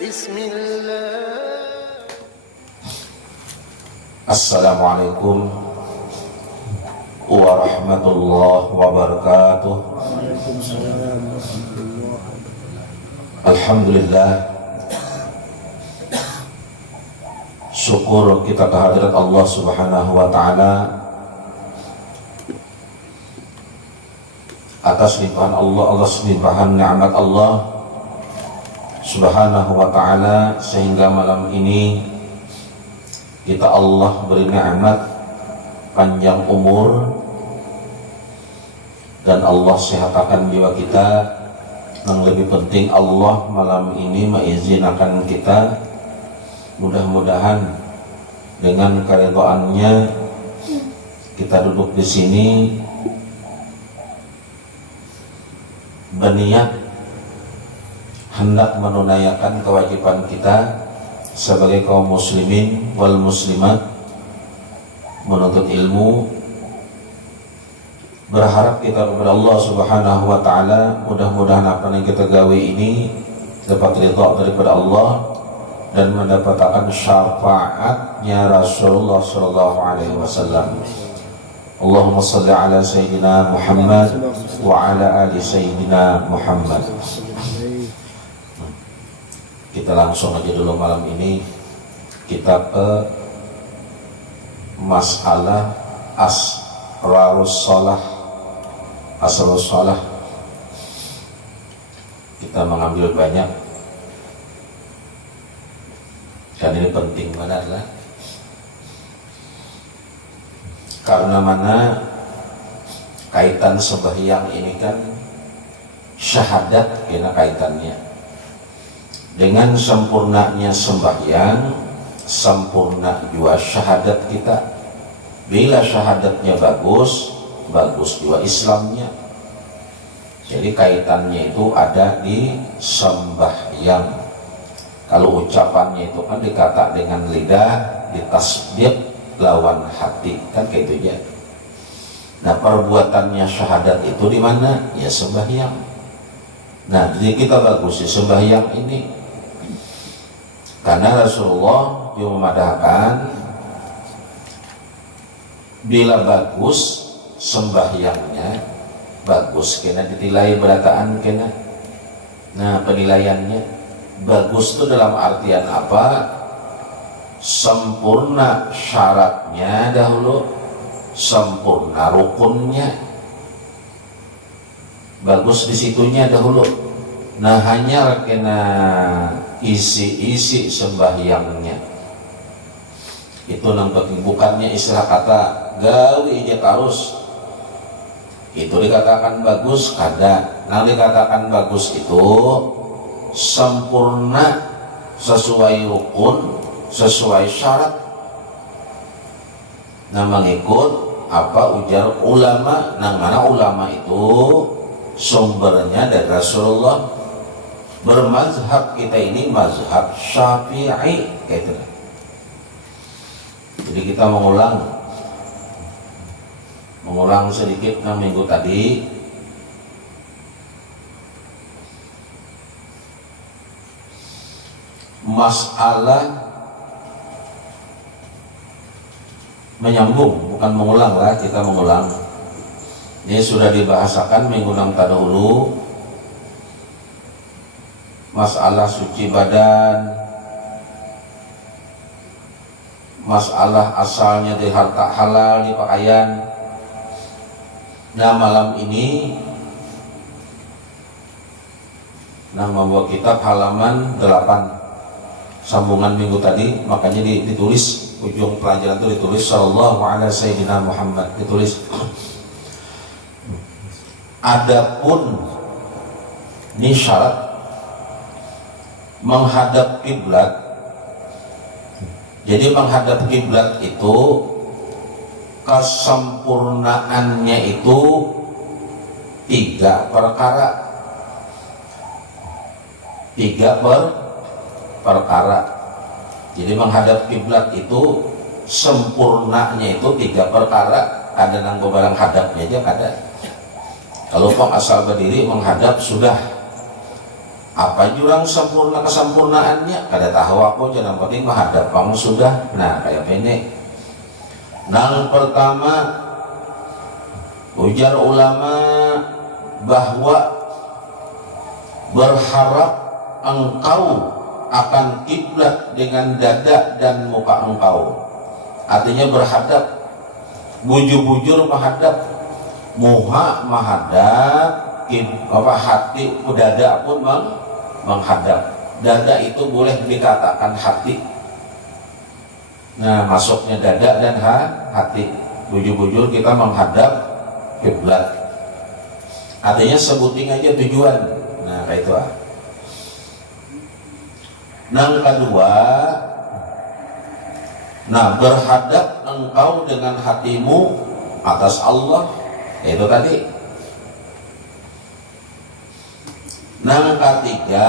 Bismillah. Assalamualaikum warahmatullahi wabarakatuh. Alhamdulillah, syukur kita kehadirat Allah Subhanahu wa ta'ala atas limpahan Allah, limpahan nikmat Allah Subhanahu wa ta'ala, sehingga malam ini kita Allah beri nikmat panjang umur dan Allah sehatkan jiwa kita. Yang lebih penting, Allah malam ini mengizinkan kita, mudah-mudahan dengan keridhaannya kita duduk di sini berniat hendak menunaikan kewajiban kita sebagai kaum muslimin wal muslimat, menuntut ilmu. Berharap kita kepada Allah Subhanahu wa ta'ala, mudah-mudahan apa yang kita gawe ini dapat ridha daripada Allah dan mendapatkan syafaatnya Rasulullah sallallahu alaihi wasallam. Allahumma salli ala sayyidina Muhammad wa ala ali sayyidina Muhammad. Kita langsung aja dulu malam ini kita ke masalah asrarus shalah. Kita mengambil banyak dan ini penting benar lah, karena mana kaitan sembahyang ini kan syahadat, kena kaitannya dengan sempurnanya sembahyang, sempurna juga syahadat kita. Bila syahadatnya bagus juga Islamnya. Jadi kaitannya itu ada di sembahyang. Kalau ucapannya itu kan dikata dengan lidah, ditasbih lawan hati, kan kayak itu ya. Nah, perbuatannya syahadat itu di mana? Ya sembahyang. Nah, jadi kita bagus di sembahyang ini, karena Rasulullah yang memadahkan bila bagus sembahyangnya, bagus kena ditilai berataan kena. Nah, penilaiannya bagus itu dalam artian apa? Sempurna syaratnya dahulu, sempurna rukunnya, bagus di situnya dahulu. Nah, hanya kena isi-isi sembahyangnya itu nampak, bukannya istilah kata gawi ijat arus itu dikatakan bagus kada. Nah, dikatakan bagus itu sempurna sesuai rukun, sesuai syarat. Nah, mengikut apa ujar ulama. Nah, mana ulama itu sumbernya dari Rasulullah. Bermazhab kita ini mazhab Syafi'i, gitu. Jadi kita mengulang sedikit minggu tadi. Masalah menyambung, bukan mengulang lah, kita mengulang. Ini sudah dibahasakan minggu yang terdahulu. Masalah suci badan, masalah asalnya dari harta halal di pakaian. Nah, malam ini membawa kitab halaman 8, sambungan minggu tadi, makanya ditulis ujung pelajaran itu ditulis sallallahu ala sayyidina Muhammad, ditulis. Adapun ini syarat menghadap kiblat. Jadi menghadap kiblat itu kesempurnaannya itu 3 perkara. 3 perkara. Jadi menghadap kiblat itu sempurnanya itu 3 perkara. Ada nang barang hadapnya aja kada. Kalau pang asal berdiri menghadap sudah apa jurang sempurna kesempurnaannya kada tahu aku jangan penting menghadap kamu sudah. Nah kayak ini nang pertama ujar ulama bahwa berharap engkau akan kiblat dengan dada dan muka engkau, artinya berhadap, bujur-bujur menghadap, muha menghadap, hati dada pun menghadap. Dada itu boleh dikatakan hati. Nah masuknya dada dan hati, bujur-bujur kita menghadap kiblat, artinya sebuting aja tujuan. Nah kayak itu Nang kedua, berhadap engkau dengan hatimu atas Allah, itu tadi. Nang ketiga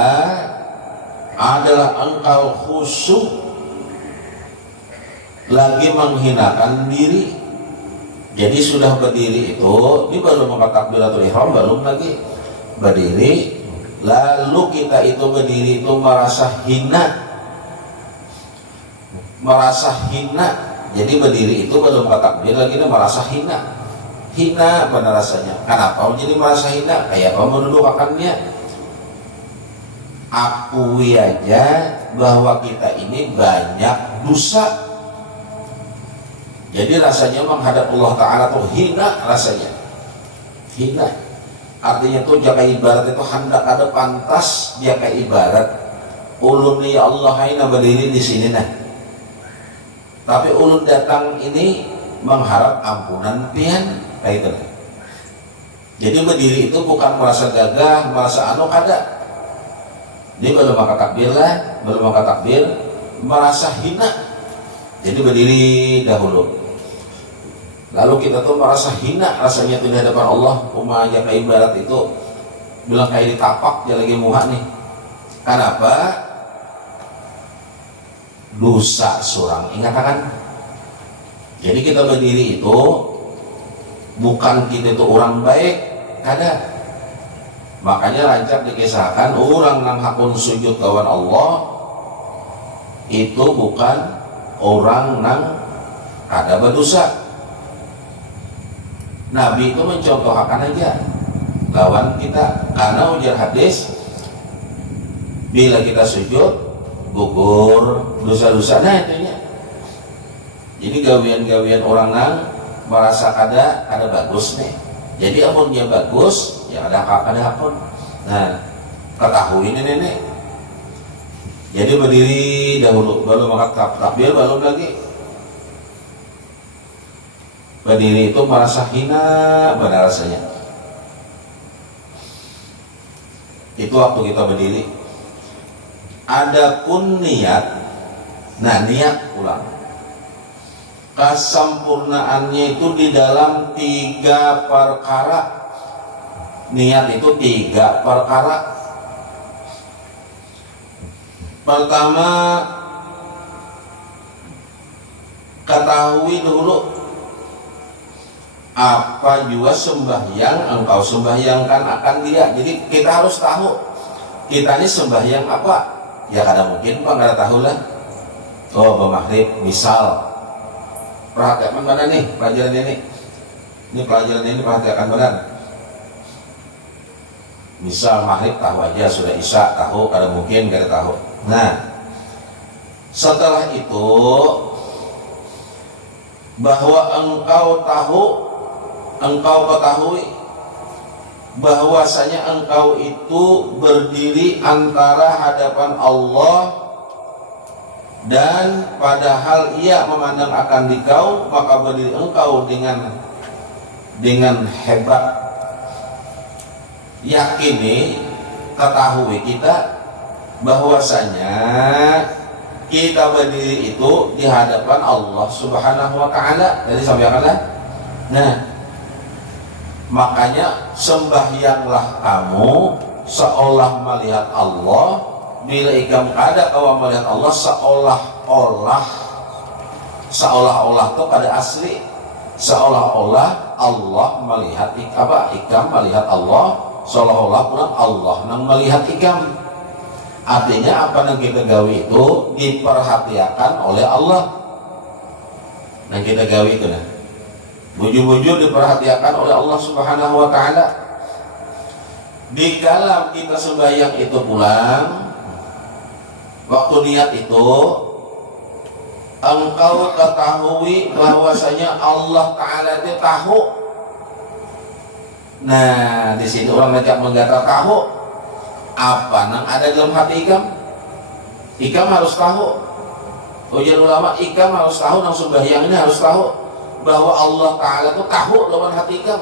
adalah engkau khusyuk, lagi menghinakan diri. Jadi sudah berdiri itu, ini baru takbiratul ihram, belum lagi berdiri. Lalu kita itu berdiri itu merasa hina, jadi berdiri itu belum takbir lagi merasa hina pada rasanya. Kenapa jadi merasa hina? Kayak apa mendudukannya? Akui aja bahwa kita ini banyak dosa, jadi rasanya menghadap Allah Ta'ala tuh hina rasanya, hina. Artinya tuh jaga ibarat itu hendak ada pantas jaga ibarat. Ulun ya Allah haina berdiri di sini nah. Tapi ulun datang ini mengharap ampunan pian kayak itu. Jadi berdiri itu bukan merasa gagah, merasa kada. Dia belum maka takbir lah, belum maka takbir, merasa hina. Jadi berdiri dahulu. Lalu kita tuh merasa hina rasanya di hadapan Allah. Umahnya kayak ibarat itu bilang kayak ditapak dia lagi muha nih. Kenapa? Dosa surang, ingat kan? Jadi kita berdiri itu bukan kita itu orang baik, kada. Makanya rancak dikisahkan orang nang hakun sujud kawan Allah itu bukan orang nang kada berdosa. Nabi itu mencontohkan aja lawan kita, karena ujar hadis bila kita sujud gugur dosa-dosa. Nah itunya. Jadi gawian-gawian orang nang merasa kada bagus nih. Jadi amunnya bagus ya ada apun. Nah ketahui ini nenek. Jadi berdiri dahulu, baru maka takbir, baru lagi berdiri itu merasa hina pada rasanya. Itu waktu kita berdiri. Adapun niat, nah niat ulang. Kesempurnaannya itu di dalam 3 perkara. Niat itu 3 perkara. Pertama, ketahui dulu apa juga sembahyang engkau sembahyangkan akan dia. Jadi kita harus tahu kita ini sembahyang apa. Ya kadang mungkin Pak nggak tahu lah. Oh bermaghrib misal, perhatikan mana nih pelajaran ini. Ini pelajaran ini perhatikan benar. Misal maghrib tahu aja, sudah isya tahu, kadang mungkin nggak tahu. Nah setelah itu bahwa engkau ketahui bahwasanya engkau itu berdiri antara hadapan Allah dan padahal ia memandang akan dikau, maka berdiri engkau dengan hebat. Yakini, ketahui kita bahwasanya kita berdiri itu di hadapan Allah Subhanahu wa Ta'ala. Jadi sampaikanlah. Nah, makanya sembahyanglah kamu seolah melihat Allah. Bila ikam kada kau melihat Allah seolah-olah itu pada asli, seolah-olah Allah melihat ikam melihat Allah, seolah-olah pula Allah nang melihat ikam. Artinya apa yang kita gawe itu diperhatikan oleh Allah. Yang kita gawe itu nah, bujur-bujur diperhatikan oleh Allah Subhanahu wa taala. Di dalam kita sembahyang itu pulang, waktu niat itu engkau ketahui bahwasanya Allah taala itu tahu. Nah, di sini orang ngajak menggata tahu apa yang ada dalam hati ikam. Ikam harus tahu. Ujian ulama ikam harus tahu, nang sembahyang ini harus tahu bahwa Allah taala itu tahu lawan hati ikam.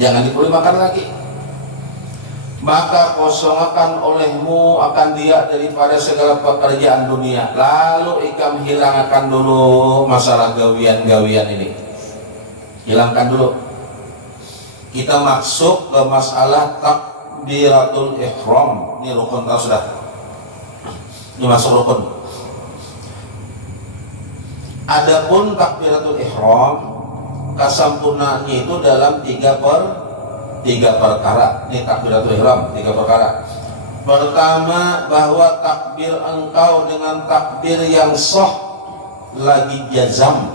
Jangan diberi makan lagi. Maka kosongkan olehmu akan dia daripada segala pekerjaan dunia. Lalu ikam hilangkan dulu masalah gawian-gawian ini. Hilangkan dulu. Kita masuk ke masalah takbiratul ihram. Ini rukun tahu sudah. Ini masuk rukun. Adapun takbiratul ihram, kesempurnaannya itu dalam tiga perkara. Ini takbiratul ihram, 3 perkara. Pertama, bahwa takbir engkau dengan takbir yang sah, lagi jazam,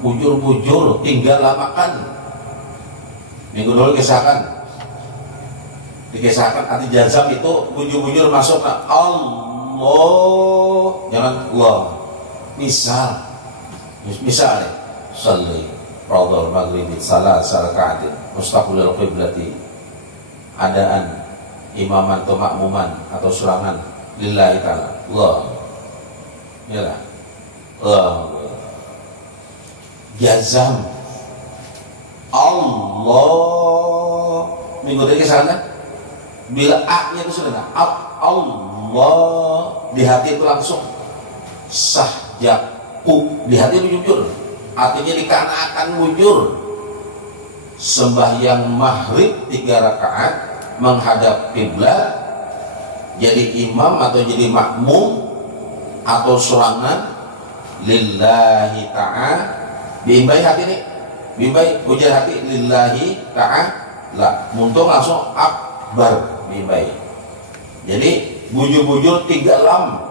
bujur-bujur, tinggal lamakan. Minggu dulu dikisahkan arti jazam itu bujur-bujur masuk ke Allah, jangan Allah. Misal nih, salli Radul Maghribi salah raka'atin mustaqbilal qiblati, adaan imaman atau makmuman atau serangan lillahi ta'ala Allah, yalah Allah, jazam Allah. Minggu tadi kesana bila A-nya itu sudah Allah di hati itu langsung sahjaku, di hati itu jujur, artinya dikarenakan wujur. Sembahyang maghrib 3 rakaat menghadap kiblat, jadi imam atau jadi makmum atau serangan lillahi ta'ala, biimbai hati ini, biimbai ujar hati lillahi ta'ala, muntung langsung akbar biimbai. Jadi bujur-bujur 3 lam.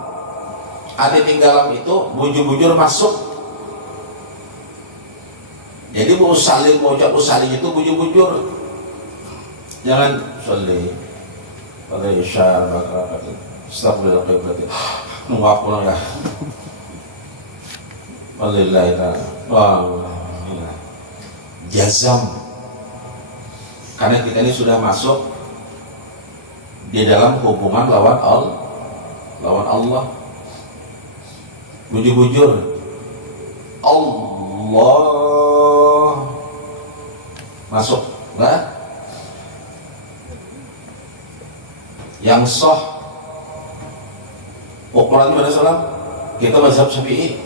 Ada 3 lam itu bujur-bujur masuk. Jadi mau saling, mau ucap saling itu bujur-bujur. Jangan salli pada isyar maka astagfirullah berarti nunggu pulang ya. Wallahi ta'ala. Jazam. Karena kita ini sudah masuk di dalam hubungan lawan Allah. Bujur-bujur Allah masuk lah. Yang sah ukurannya pada salam kita mazhab Syafi'i.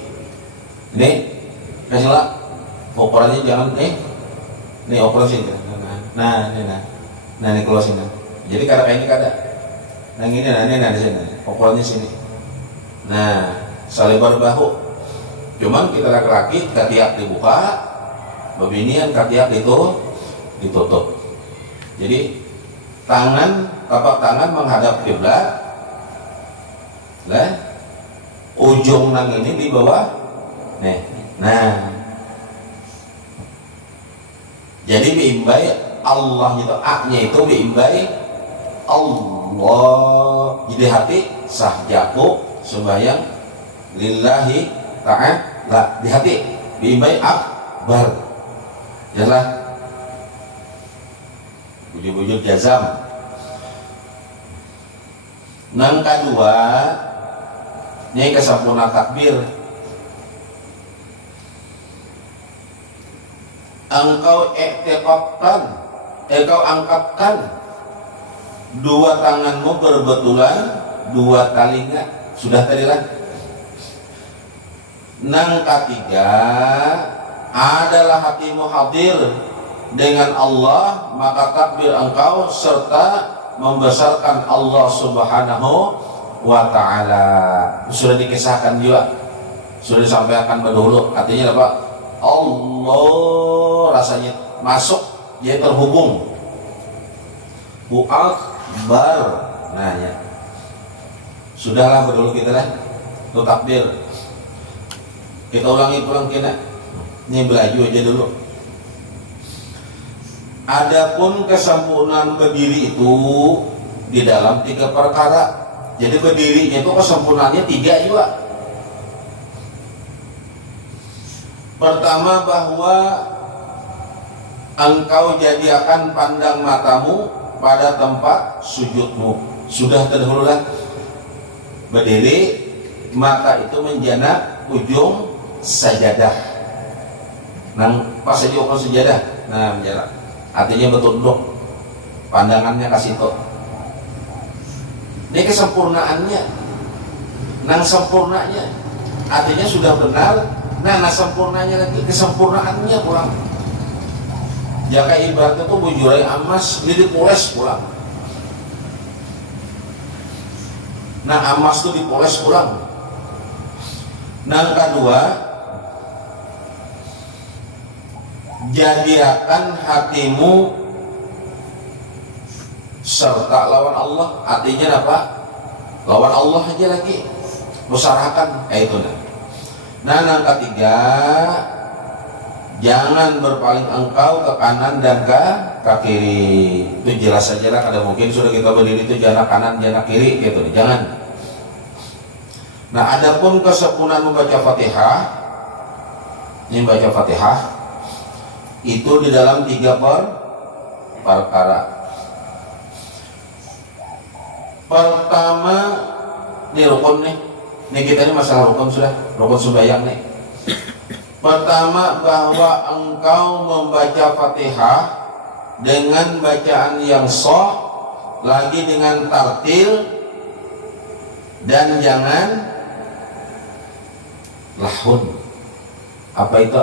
Ini kasihlah ukurannya, jangan ini ukuran sini. Nah ini keluar sini. Jadi kada kayak ini kada. Nah ini di sini. Ukurannya sini. Nah, salebar bahu. Cuman kita laki-laki katiak dibuka, bebinian katiak itu ditutup. Jadi tapak tangan menghadap kiblat. Lah, ujung nang ini di bawah. Nah. Jadi biimbai Allah itu A-nya itu biimbai Allah. Jadi hati sahjaku sembahyang lillahi ta'ala di hati biimbai akbar. Jelas. Bujur-bujur jazam. Nang kedua, ini kesempurnaan takbir. Engkau angkatkan 2 tanganmu berbetulan 2 telinga. Sudah tadi lah. Nang ketiga adalah hatimu hadir dengan Allah, maka takbir engkau serta membesarkan Allah Subhanahu wa ta'ala. Sudah dikisahkan juga, sudah disampaikan berdahulu. Artinya apa? Allah rasanya masuk, dia terhubung. Hu akbar. Nah ya. Sudahlah berdulu kita lah, itu takbir. Kita ulangi pulang kita. Ini belaju aja dulu. Adapun kesempurnaan berdiri itu di dalam 3 perkara. Jadi berdirinya itu kesempurnaannya 3 juga. Pertama, bahwa engkau jadikan pandang matamu pada tempat sujudmu. Sudah terdahulu lah berdiri, mata itu menjana ujung sajadah. Nang pas aja ujung sajadah, nah menjana. Artinya bertunduk, pandangannya kasih to. Ini kesempurnaannya, nang sempurnanya, artinya sudah benar. Nah sempurnanya lagi, kesempurnaannya pulang. Jaka ibaratnya tuh bujurai emas, ini dipoles pulang. Nah emas tuh dipoles pulang. Nah kedua, jadikan hatimu serta lawan Allah. Artinya apa? Lawan Allah aja lagi, musarakan itu. Nah yang ketiga, jangan berpaling engkau ke kanan dan ke kiri. Itu jelas saja lah, kada mungkin sudah kita berdiri itu jangan kanan jangan kiri gitu, jangan. Nah adapun kesempurnaan membaca Fatihah, ini baca Fatihah itu di dalam 3 perkara. Pertama, ini rukun nih. Ini kita ini masalah rukun sudah, rukun sembahyang nih. Pertama, bahwa engkau membaca Fatihah dengan bacaan yang sah, lagi dengan tartil, dan jangan lahun. Apa itu?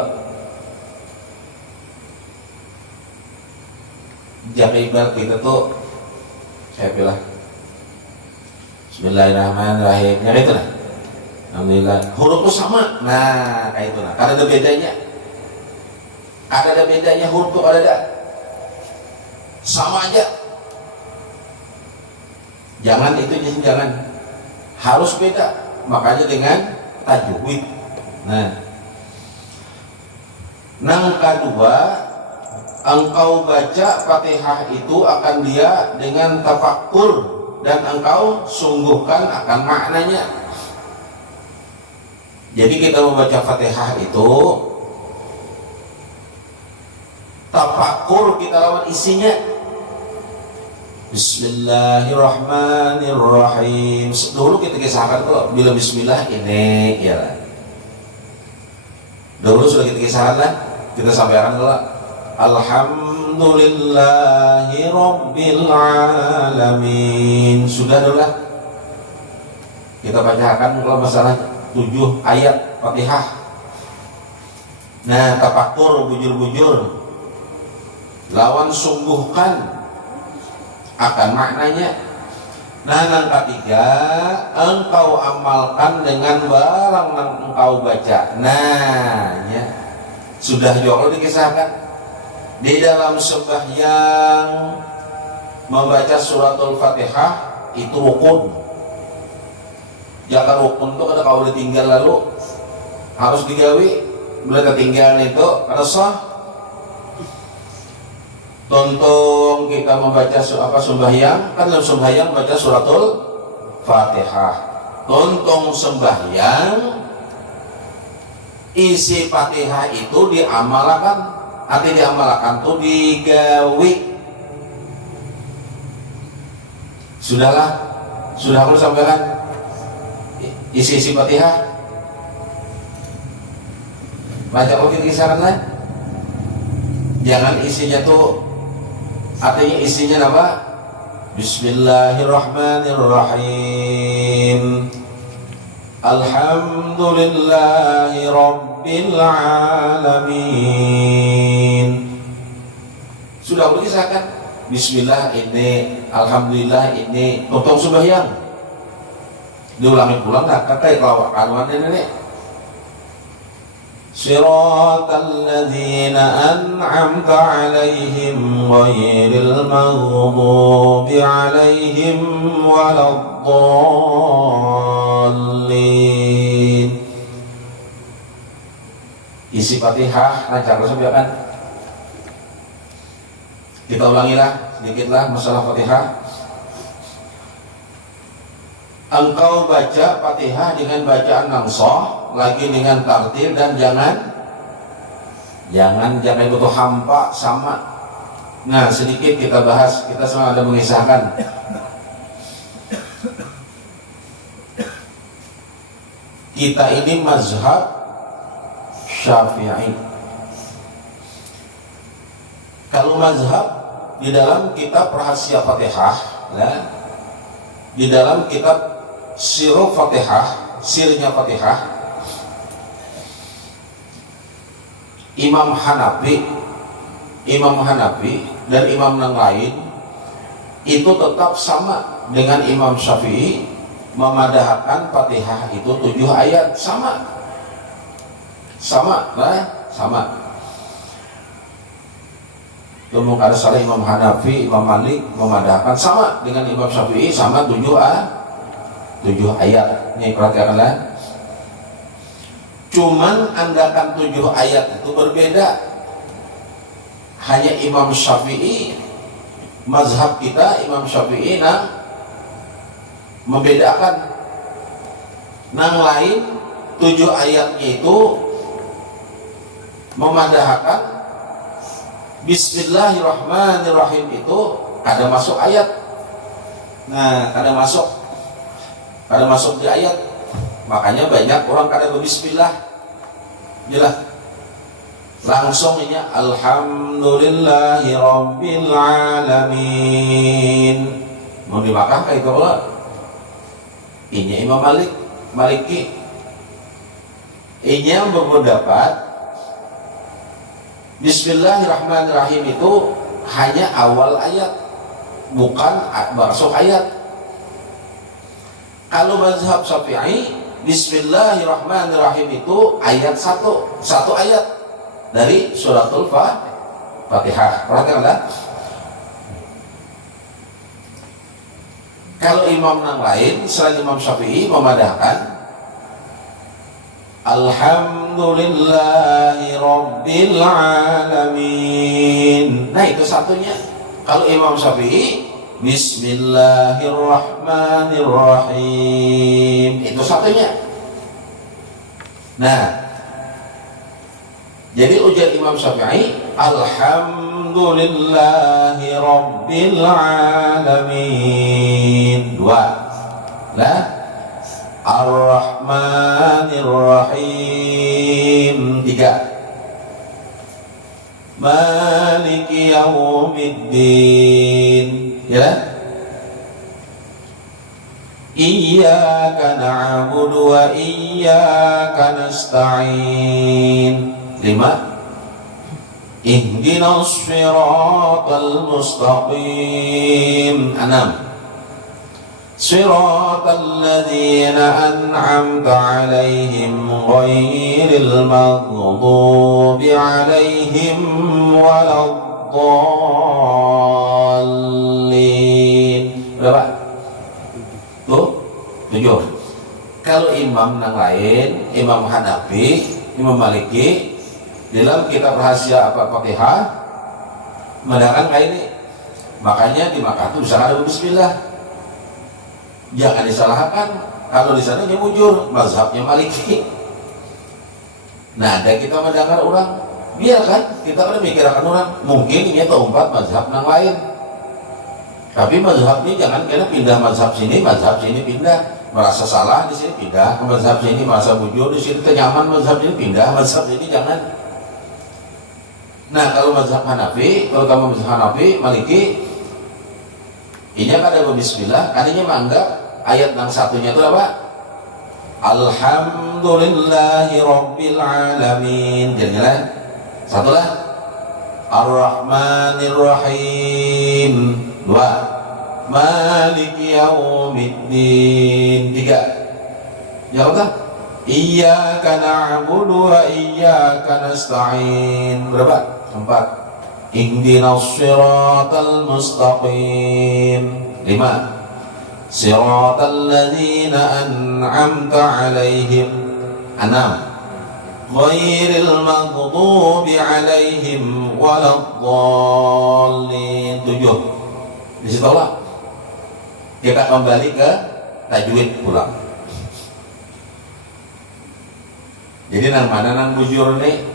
Jaga ibarat kita tuh, saya bilang Bismillahirrahmanirrahim, ya itu lah. Alhamdulillah, hurufnya sama. Nah, kayak itu nah. Karena ada bedanya. Ada bedanya huruf tuh ada. Sama aja. Jangan itu jangan. Harus beda. Makanya dengan tajwid. Nah. Yang kedua, engkau baca Fatihah itu akan dia dengan tafakkur dan engkau sungguhkan akan maknanya. Jadi kita membaca Fatihah itu tafakkur, kita lawan isinya. Bismillahirrahmanirrahim. Dulu kita kisahkan kok bila Bismillah ini ya. Dulu sudah kita kisahkan lah. Kita sampaikan dulu. Alhamdulillahi Rabbil Alamin. Sudah dulu lah. Kita bacakan kalau masalah 7 ayat Fatihah. Nah, tafakkur bujur-bujur, lawan sungguhkan akan maknanya. Nah, yang ketiga, engkau amalkan dengan barang yang engkau baca. Nah, ya. Sudah jauh dikisahkan di dalam sembahyang membaca suratul Fatihah itu rukun. Jangan rukun itu kada kau ditinggal lalu harus digawi. Bila ketinggalan itu kada sah. Tonton kita membaca sembahyang, kan dalam sembahyang baca suratul Fatihah. Tonton sembahyang isi Fatihah itu diamalkan. Arti diamalkan itu digawi. Sudahlah, sudah aku sampaikan. Isi Fatihah baca mungkin kisaran lah. Jangan isinya tuh, artinya isinya apa? Bismillahirrahmanirrahim. Alhamdulillahi Rabbil Alamin. Sudah boleh kisahkan Bismillah ini, Alhamdulillah ini, potong sembahyang. Diulangi pulang dah, kata kalau karuan ini Siratal ladzina an'amta 'alaihim ghairil maghdubi 'alaihim waladdallin. Isi Fatihah lancar ya kan? Kita ulangilah sedikitlah masalah Fatihah. Engkau baca Fatihah dengan bacaan yang sah, lagi dengan tartil, dan jangan butuh hampa sama. Nah, sedikit kita bahas, kita semua ada mengisahkan. Kita ini mazhab Syafi'i. Kalau mazhab di dalam kitab Rahasia Fatihah, ya, di dalam kitab Sirul Fatihah, sirnya Fatihah, Imam Hanafi dan imam yang lain itu tetap sama dengan Imam Syafi'i, memadahkan Fatihah itu 7 ayat, sama. Temu ada salah Imam Hanafi, Imam Malik memadahkan sama dengan Imam Syafi'i, sama 7 ayat. Ini perhatikanlah. Cuman andakan 7 ayat itu berbeda. Hanya Imam Syafi'i, mazhab kita Imam Syafi'i membedakan. Nang lain 7 ayatnya itu memadahkan Bismillahirrahmanirrahim, itu ada masuk ayat. Nah, ada masuk di ayat. Makanya banyak orang kada berbismillah. Jelas. Langsung ini alhamdulillahi rabbil alamin. Mau dimakan kayak itu pula. Ini Imam Maliki. Ini yang berpendapat Bismillahirrahmanirrahim itu hanya awal ayat, bukan masuk ayat. Kalau mazhab Syafi'i, Bismillahirrahmanirrahim itu ayat satu ayat dari suratul Fatihah. Perhatikanlah. Kalau imam yang lain selain Imam Syafi'i memadahkan Alhamdulillahi Rabbil Alamin. Nah, itu satunya. Kalau Imam Syafi'i Bismillahirrahmanirrahim, itu satunya. Nah, jadi ujar Imam Syafi'i Alhamdulillahi Rabbil Alamin. 2. Nah, Ar-Rahmanir-Rahim. 3. Maliki Yaumiddin. Ya. Iyyaka na'budu wa iyyaka nasta'in. 5. Ihdinas siratal mustaqim. 6. Siratal ladzina an'amta 'alaihim ghairil maghdubi 'alaihim waladdallin. Berapa? Tuh, 7. Kalau imam yang lain, Imam Hanafi, Imam Maliki, dalam kitab Rahasia Fatihah mendengarkan kayak ini. Makanya di Makkah itu bisa ada bismillah. Jangan disalahkan. Kalau di sana dia mujur mazhabnya Maliki. Nah, ada kita mendengar orang, biarkan kita kan mikirkan orang. Mungkin ini tempat mazhab yang lain. Tapi mazhab ini jangan kena pindah mazhab sini pindah. Merasa salah di sini pindah ke mazhab sini, merasa mujur di sini nyaman mazhab ini pindah mazhab ini, jangan. Nah, kalau mazhab Hanafi, kalau kamu mazhab Hanafi, Maliki, ini kan ada bismillah, kaninya menganggap ayat yang satunya itu apa? Alhamdulillahi Rabbil Alamin. Jadinya satulah Ar-Rahmanir-Rahim. 2. Maliki Yaumiddin. 3. Ya Allah, Iyyaka na'budu wa iyyaka nasta'in. Berapa? 4. Ihdinas siratal mustaqim. 5. Siratal ladzina an'amta 'alaihim. 6. Ghairil maghdubi 'alaihim waladdallin. 7. Disitulah kita kembali ke tajwid pulang. Jadi nang mana nang bujur nih.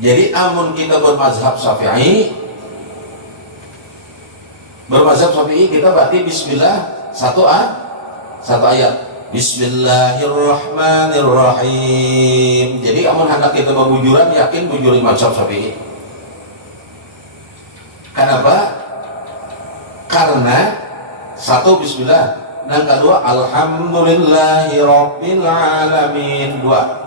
Jadi amun kita bermazhab Syafi'i, kita berarti bismillah satu ayat. Bismillahirrahmanirrahim. Jadi amun hendak kita berbujuran yakin bujur mazhab Syafi'i. Kenapa? Karena satu bismillah, dan kedua alhamdulillahi rabbil alamin. 2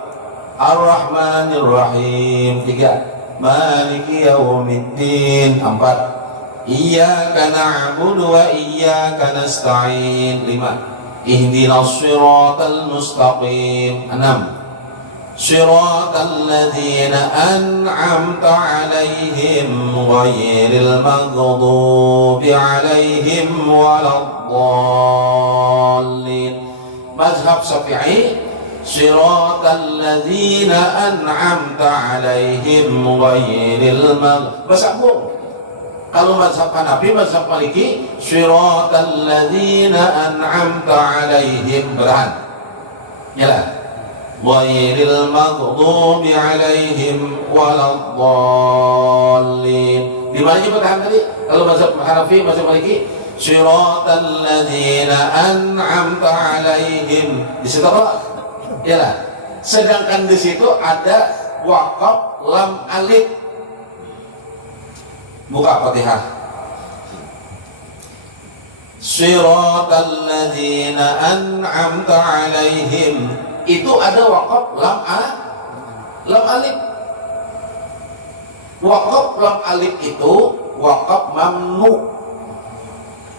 Ar-Rahmanir-Rahim. 3 Maliki yaumiddin. 4 Iyyaka na'budu wa iyyaka nasta'in. 5 Ihdinas siratal mustaqim. 6 Siratal ladzina an'amta 'alaihim ghairil maghdubi 'alaihim waladdallin. Mazhab Syafi'i Siratal ladzina an'amta 'alaihim ghairil maghdubi. Bersambung. Kalau mazhab Hanafi, mazhab Maliki, Siratal ladzina an'amta 'alaihim. Berahan. Yalah. Ghairil maghdubi 'alaihim waladdallin. Di mana bertahan tadi? Kalau mazhab Hanafi, mazhab Maliki, Siratal ladzina an'amta 'alaihim. Di situ apa? Ya, sedangkan di situ ada waqaf lam alif. Buka Fatihah. Siratal ladzina an'amta 'alaihim. Itu ada waqaf lam alif. Waqaf lam alif itu waqaf mamnu.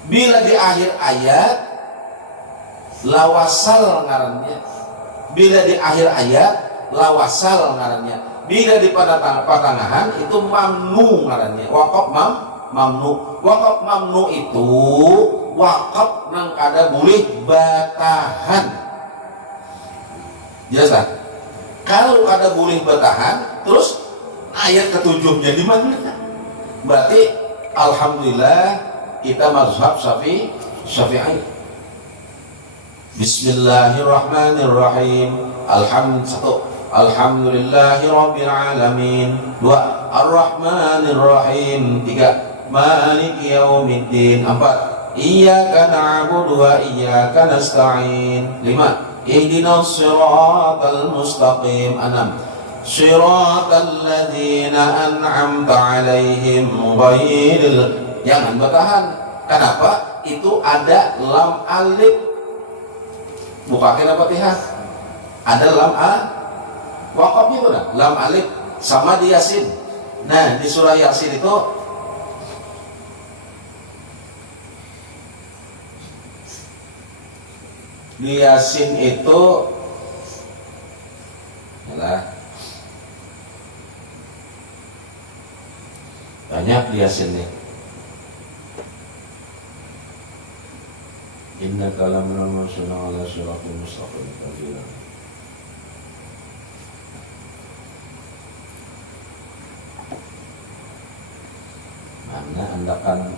Bila di akhir ayat lawasal ngarannya. Bila di akhir ayat lawasal ngarannya. Bila di pada pertengahan itu mamnu ngarannya. Waqaf mamnu. Waqaf mamnu itu waqaf nang kada boleh batahan. Jelas tak? Kalau kada boleh batahan, terus ayat ketujuhnya di mana? Berarti alhamdulillah kita mazhab Syafi'i. Bismillahirrahmanirrahim. Alhamdulillahi rabbil alamin. 2 Ar-Rahmanirrahim. 3 Maliki yaumiddin. 4 Iyyaka na'budu wa iyyaka nasta'in. 5 Ihdinas siratal mustaqim. 6 Siratal ladzina an'amta 'alaihim ghairil. Jangan bertahan. Kenapa? Itu ada lam alif. Bukakan Al-Fatihah. Ada lam waqaf itu nah, lam alif sama di Yasin. Nah, di surah Yasin itu adalah banyak di Yasin nih. Inna kalam rasulullah ala siratul mustaqim. Mana anda kan?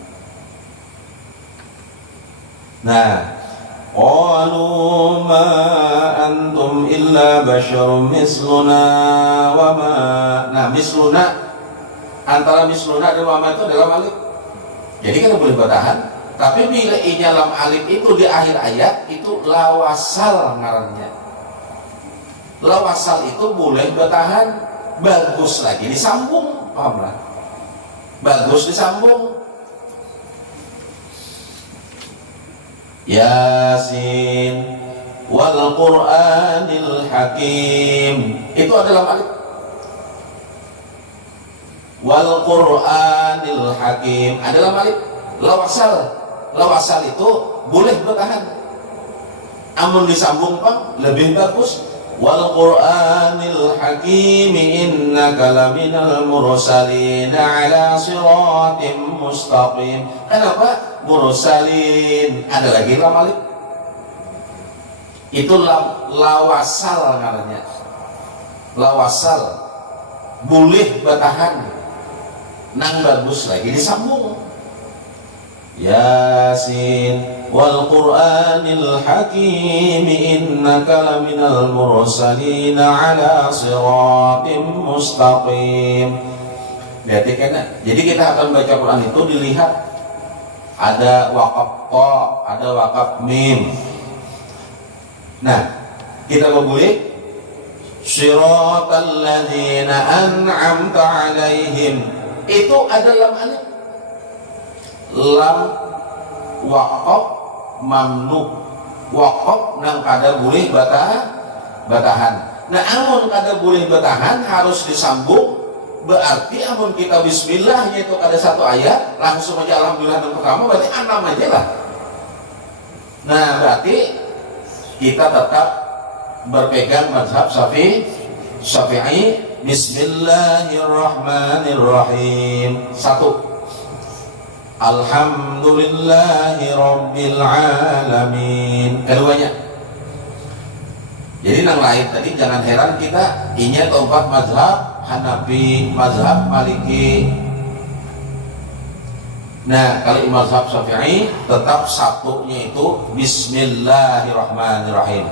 Nah, qalu ma antum illa basyarum misluna wa ma. Nah, misluna antara misluna dan wa ma itu dalam alif. Jadi kan boleh bertahan. Tapi bila inya lam alif itu di akhir ayat itu lawasal ngarannya. Lawasal itu boleh bertahan, bagus lagi disambung, paham lah? Bagus disambung. Yasin wal Qur'anil Hakim. Itu adalah alif. Wal Qur'anil Hakim adalah alif. Lawasal itu boleh bertahan. Amun disambung pang lebih bagus. wal Qur'anil Hakim innaka laminal mursalin ala siratim mustaqim. Kenapa? Mursalin. Ada lagi lam alif. Itu lawasal namanya. Lawasal. Boleh batahan. Nang bagus lagi disambung. Yasin wal Qur'anil Hakim innaka laminal mursalin ala siratim mustaqim. Berarti kan, jadi kita akan baca Quran itu dilihat ada wakaf qa, ada wakaf mim. Nah, kita boleh siratal ladzina an'amta alaihim, itu ada lam alif. Lam waqaf mamnu, waqaf nang kada boleh batahan. Nah, amun kada boleh batahan harus disambung. Berarti amun kita bismillah yaitu ada satu ayat langsung aja alhamdulillah yang pertama, berarti 6 aja lah. Nah, berarti kita tetap berpegang mazhab Syafi'i. Bismillahirrahmanirrahim. 1. Alhamdulillahi Rabbil Alamin. Keduanya. Jadi nang lain tadi jangan heran kita inya keempat mazhab Hanafi, mazhab Maliki. Nah, kalau mazhab Syafi'i tetap satunya itu Bismillahirrahmanirrahim.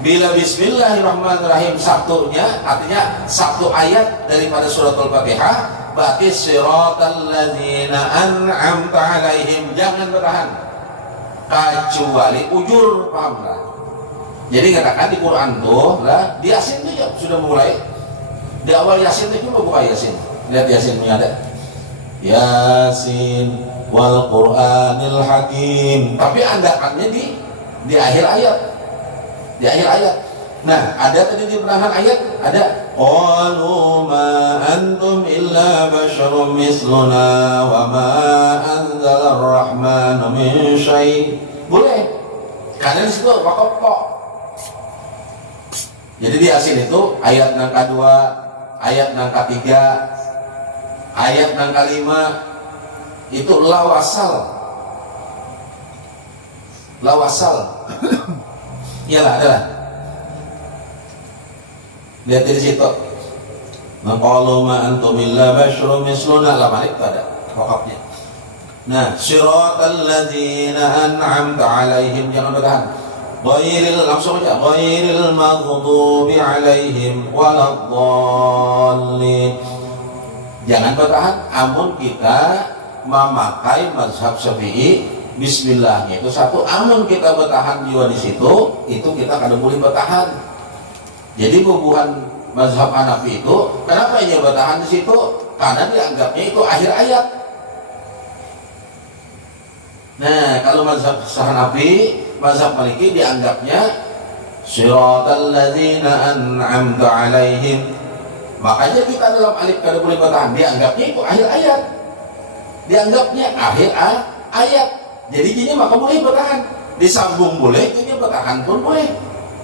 Bila Bismillahirrahmanirrahim satunya artinya satu ayat daripada surat Al-Fatihah, berarti siratal ladzina an'amta alaihim, jangan bertahan kecuali ujur, paham lah. Jadi katakan di Quran tuh lah di Yasin tuh ya, sudah mulai di awal Yasin itu cuma buka Yasin, lihat Yasinnya ada Yasin wal Qur'anil Hakim, tapi andakannya di akhir ayat, di akhir ayat. Nah, ada tadi di pertengahan ayat ada qalu ma antum illa basyarun misluna wa ma anzalar rahmanu min syai'. Boleh. Karena di situ wakaf qa. Jadi di Yasin itu ayat yang kedua, ayat yang ketiga, ayat yang kelima itu lawasal. Lawasal. Iyalah, adalah. Lihat di situ. Maqalu ma antum illa basyarun misluna, lam alif ada wakafnya. Nah, siratal ladzina an'amta alaihim, jangan bertahan. Ghairil, langsung aja, ghairil maghdubi alaihim waladdallin. Jangan bertahan, amun kita memakai mazhab Syafi'i, bismillahnya itu satu. Amun kita bertahan juga di situ, itu kita kada boleh bertahan. Jadi bubuhan mazhab Hanafi itu, kenapa ia bertahan di situ? Karena dianggapnya itu akhir ayat. Nah, kalau mazhab Hanafi, mazhab Maliki dianggapnya siratal ladzina an'amta alaihim. Makanya kita dalam alif kada boleh bertahan, dianggapnya itu akhir ayat. Dianggapnya akhir ayat. Jadi gini maka boleh bertahan. Disambung boleh, ini bertahan pun boleh.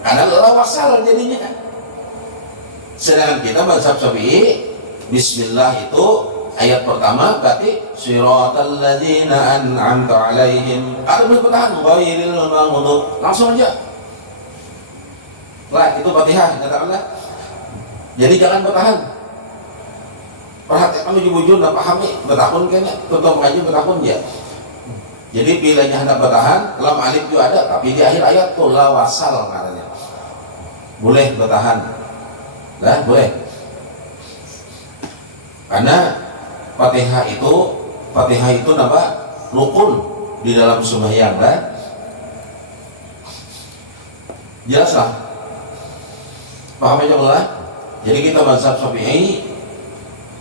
Karena lawasal jadinya. Sedangkan kita mazhab Syafi'i, bismillah itu ayat pertama berarti siratal ladzina an'amta alaihim. Ada boleh bertahan, ghairil maghdubi, langsung aja. Lah, itu Fatihah katakanlah. Jadi jangan bertahan. Perhatikan ujung-ujung dan pahami, bertahun kayaknya, tutup aja bertahun ya. Jadi pilihannya hendak bertahan, lam alif juga ada, tapi di akhir ayat tuh lawasal katanya. Boleh bertahan. Lah, boleh. Karena Fatihah itu nama rukun di dalam sembahyang, lah. Jelas lah. Paham aja lah. Jadi kita mazhab Syafi'i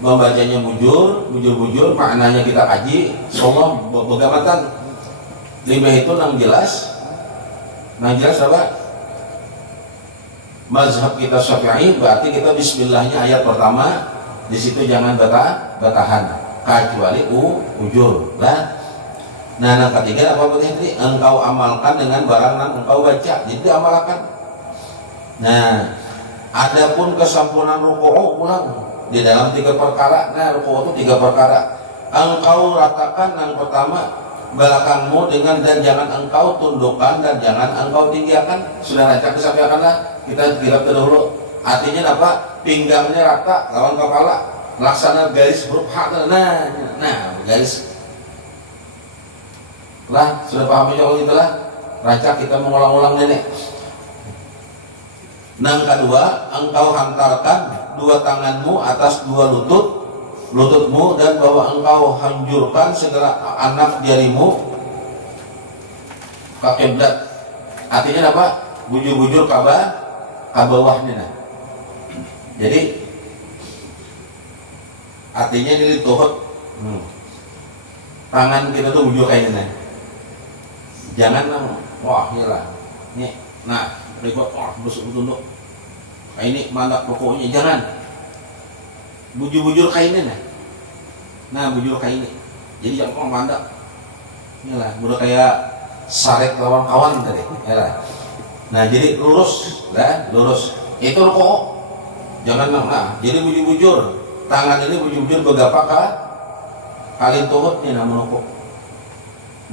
membacanya bujur, maknanya kita kaji, semua begamatan. Lima itu nang jelas apa? Mazhab kita Syafi'i berarti kita bismillahnya ayat pertama, di situ jangan bertahan kecuali ujur lah. Nah, yang ketiga apa berarti engkau amalkan dengan barang yang engkau baca, jadi amalkan. Nah, Adapun kesempurnaan ruku' pulang di dalam 3 perkara. Nah, ruku' itu 3 perkara. Engkau ratakan yang pertama belakangmu dengan, dan jangan engkau tundukkan dan jangan engkau tinggikan. Sudah rancak disampaikanlah, kita kirap dahulu. Artinya apa? Pinggangnya rata lawan kepala, laksana garis huruf H. Nah garis lah, sudah paham ya itulah. Rancak kita mengulang-ulang nenek. Yang kedua, engkau hantarkan 2 tanganmu atas 2 lututmu, dan bahwa engkau hancurkan segala anak jarimu ke kiblat. Artinya apa? Bujur-bujur ke bawahnya. Nah. Jadi artinya ini tuhut tangan kita tuh bujur kayak gini. Jangan wah iyalah. Nih, nah ribet, busuk tunduk. Kayak ini mandak pokoknya jangan. Bujur-bujur kayak ini. Nah, bujur kayak ini. Jadi jangan kok mandak. Inilah, udah kayak saret lawan kawan tadi. Yalah. Nah, jadi lurus, lah, lurus. Itu kok. Jangan jadi bujur-bujur. Tangan ini bujur-bujur begapa ka kalin tuhut nih namun kok.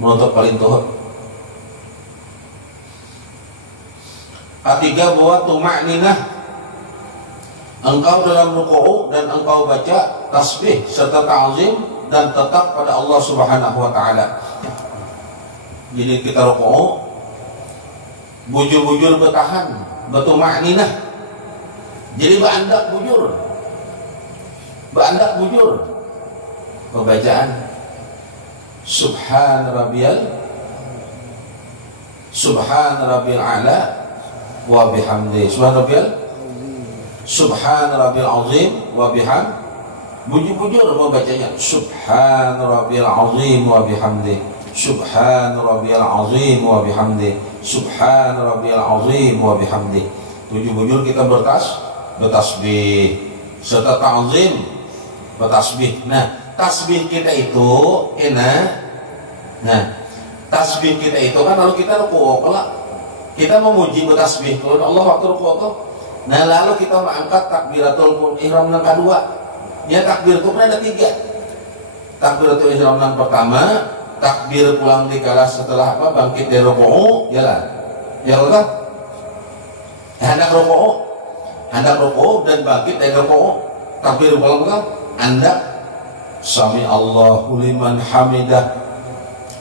Menutup kalin tuhut. Ketiga, bahwa tuma'ninah, engkau dalam ruku' dan engkau baca tasbih serta ta'zim dan tetap pada Allah Subhanahu wa taala. Jadi kita ruku', bujur-bujur bertahan, bertuma'ninah. Jadi berandak bujur. Berandak bujur. Pembacaan Subhan Rabbil A'la wa bihamdi. Subhan Rabbil Azim wa biham. Bujur-bujur membacanya. Subhan Rabbil Azim wa bihamdi. Subhan Rabbil Azim wa bihamdi. Subhan Rabbil Azim wa bihamdi. Bujur-bujur kita bertasbih serta ta'zim bertasbih. Nah, tasbih kita itu tasbih kita itu kan lalu kita ruku' kita memuji bertasbih kepada Allah waktu ruku'. Nah, lalu kita mengangkat takbiratul ihram yang kedua. Ya, takbir itu kan ada 3. Takbiratul ihram yang pertama, takbir pulang dikala setelah bangkit dari ruku', yalah. Ya Allah. Hendak ruku' dan bangkit dari ruku'. Takbir pulang hendak sami Allahu liman hamidah,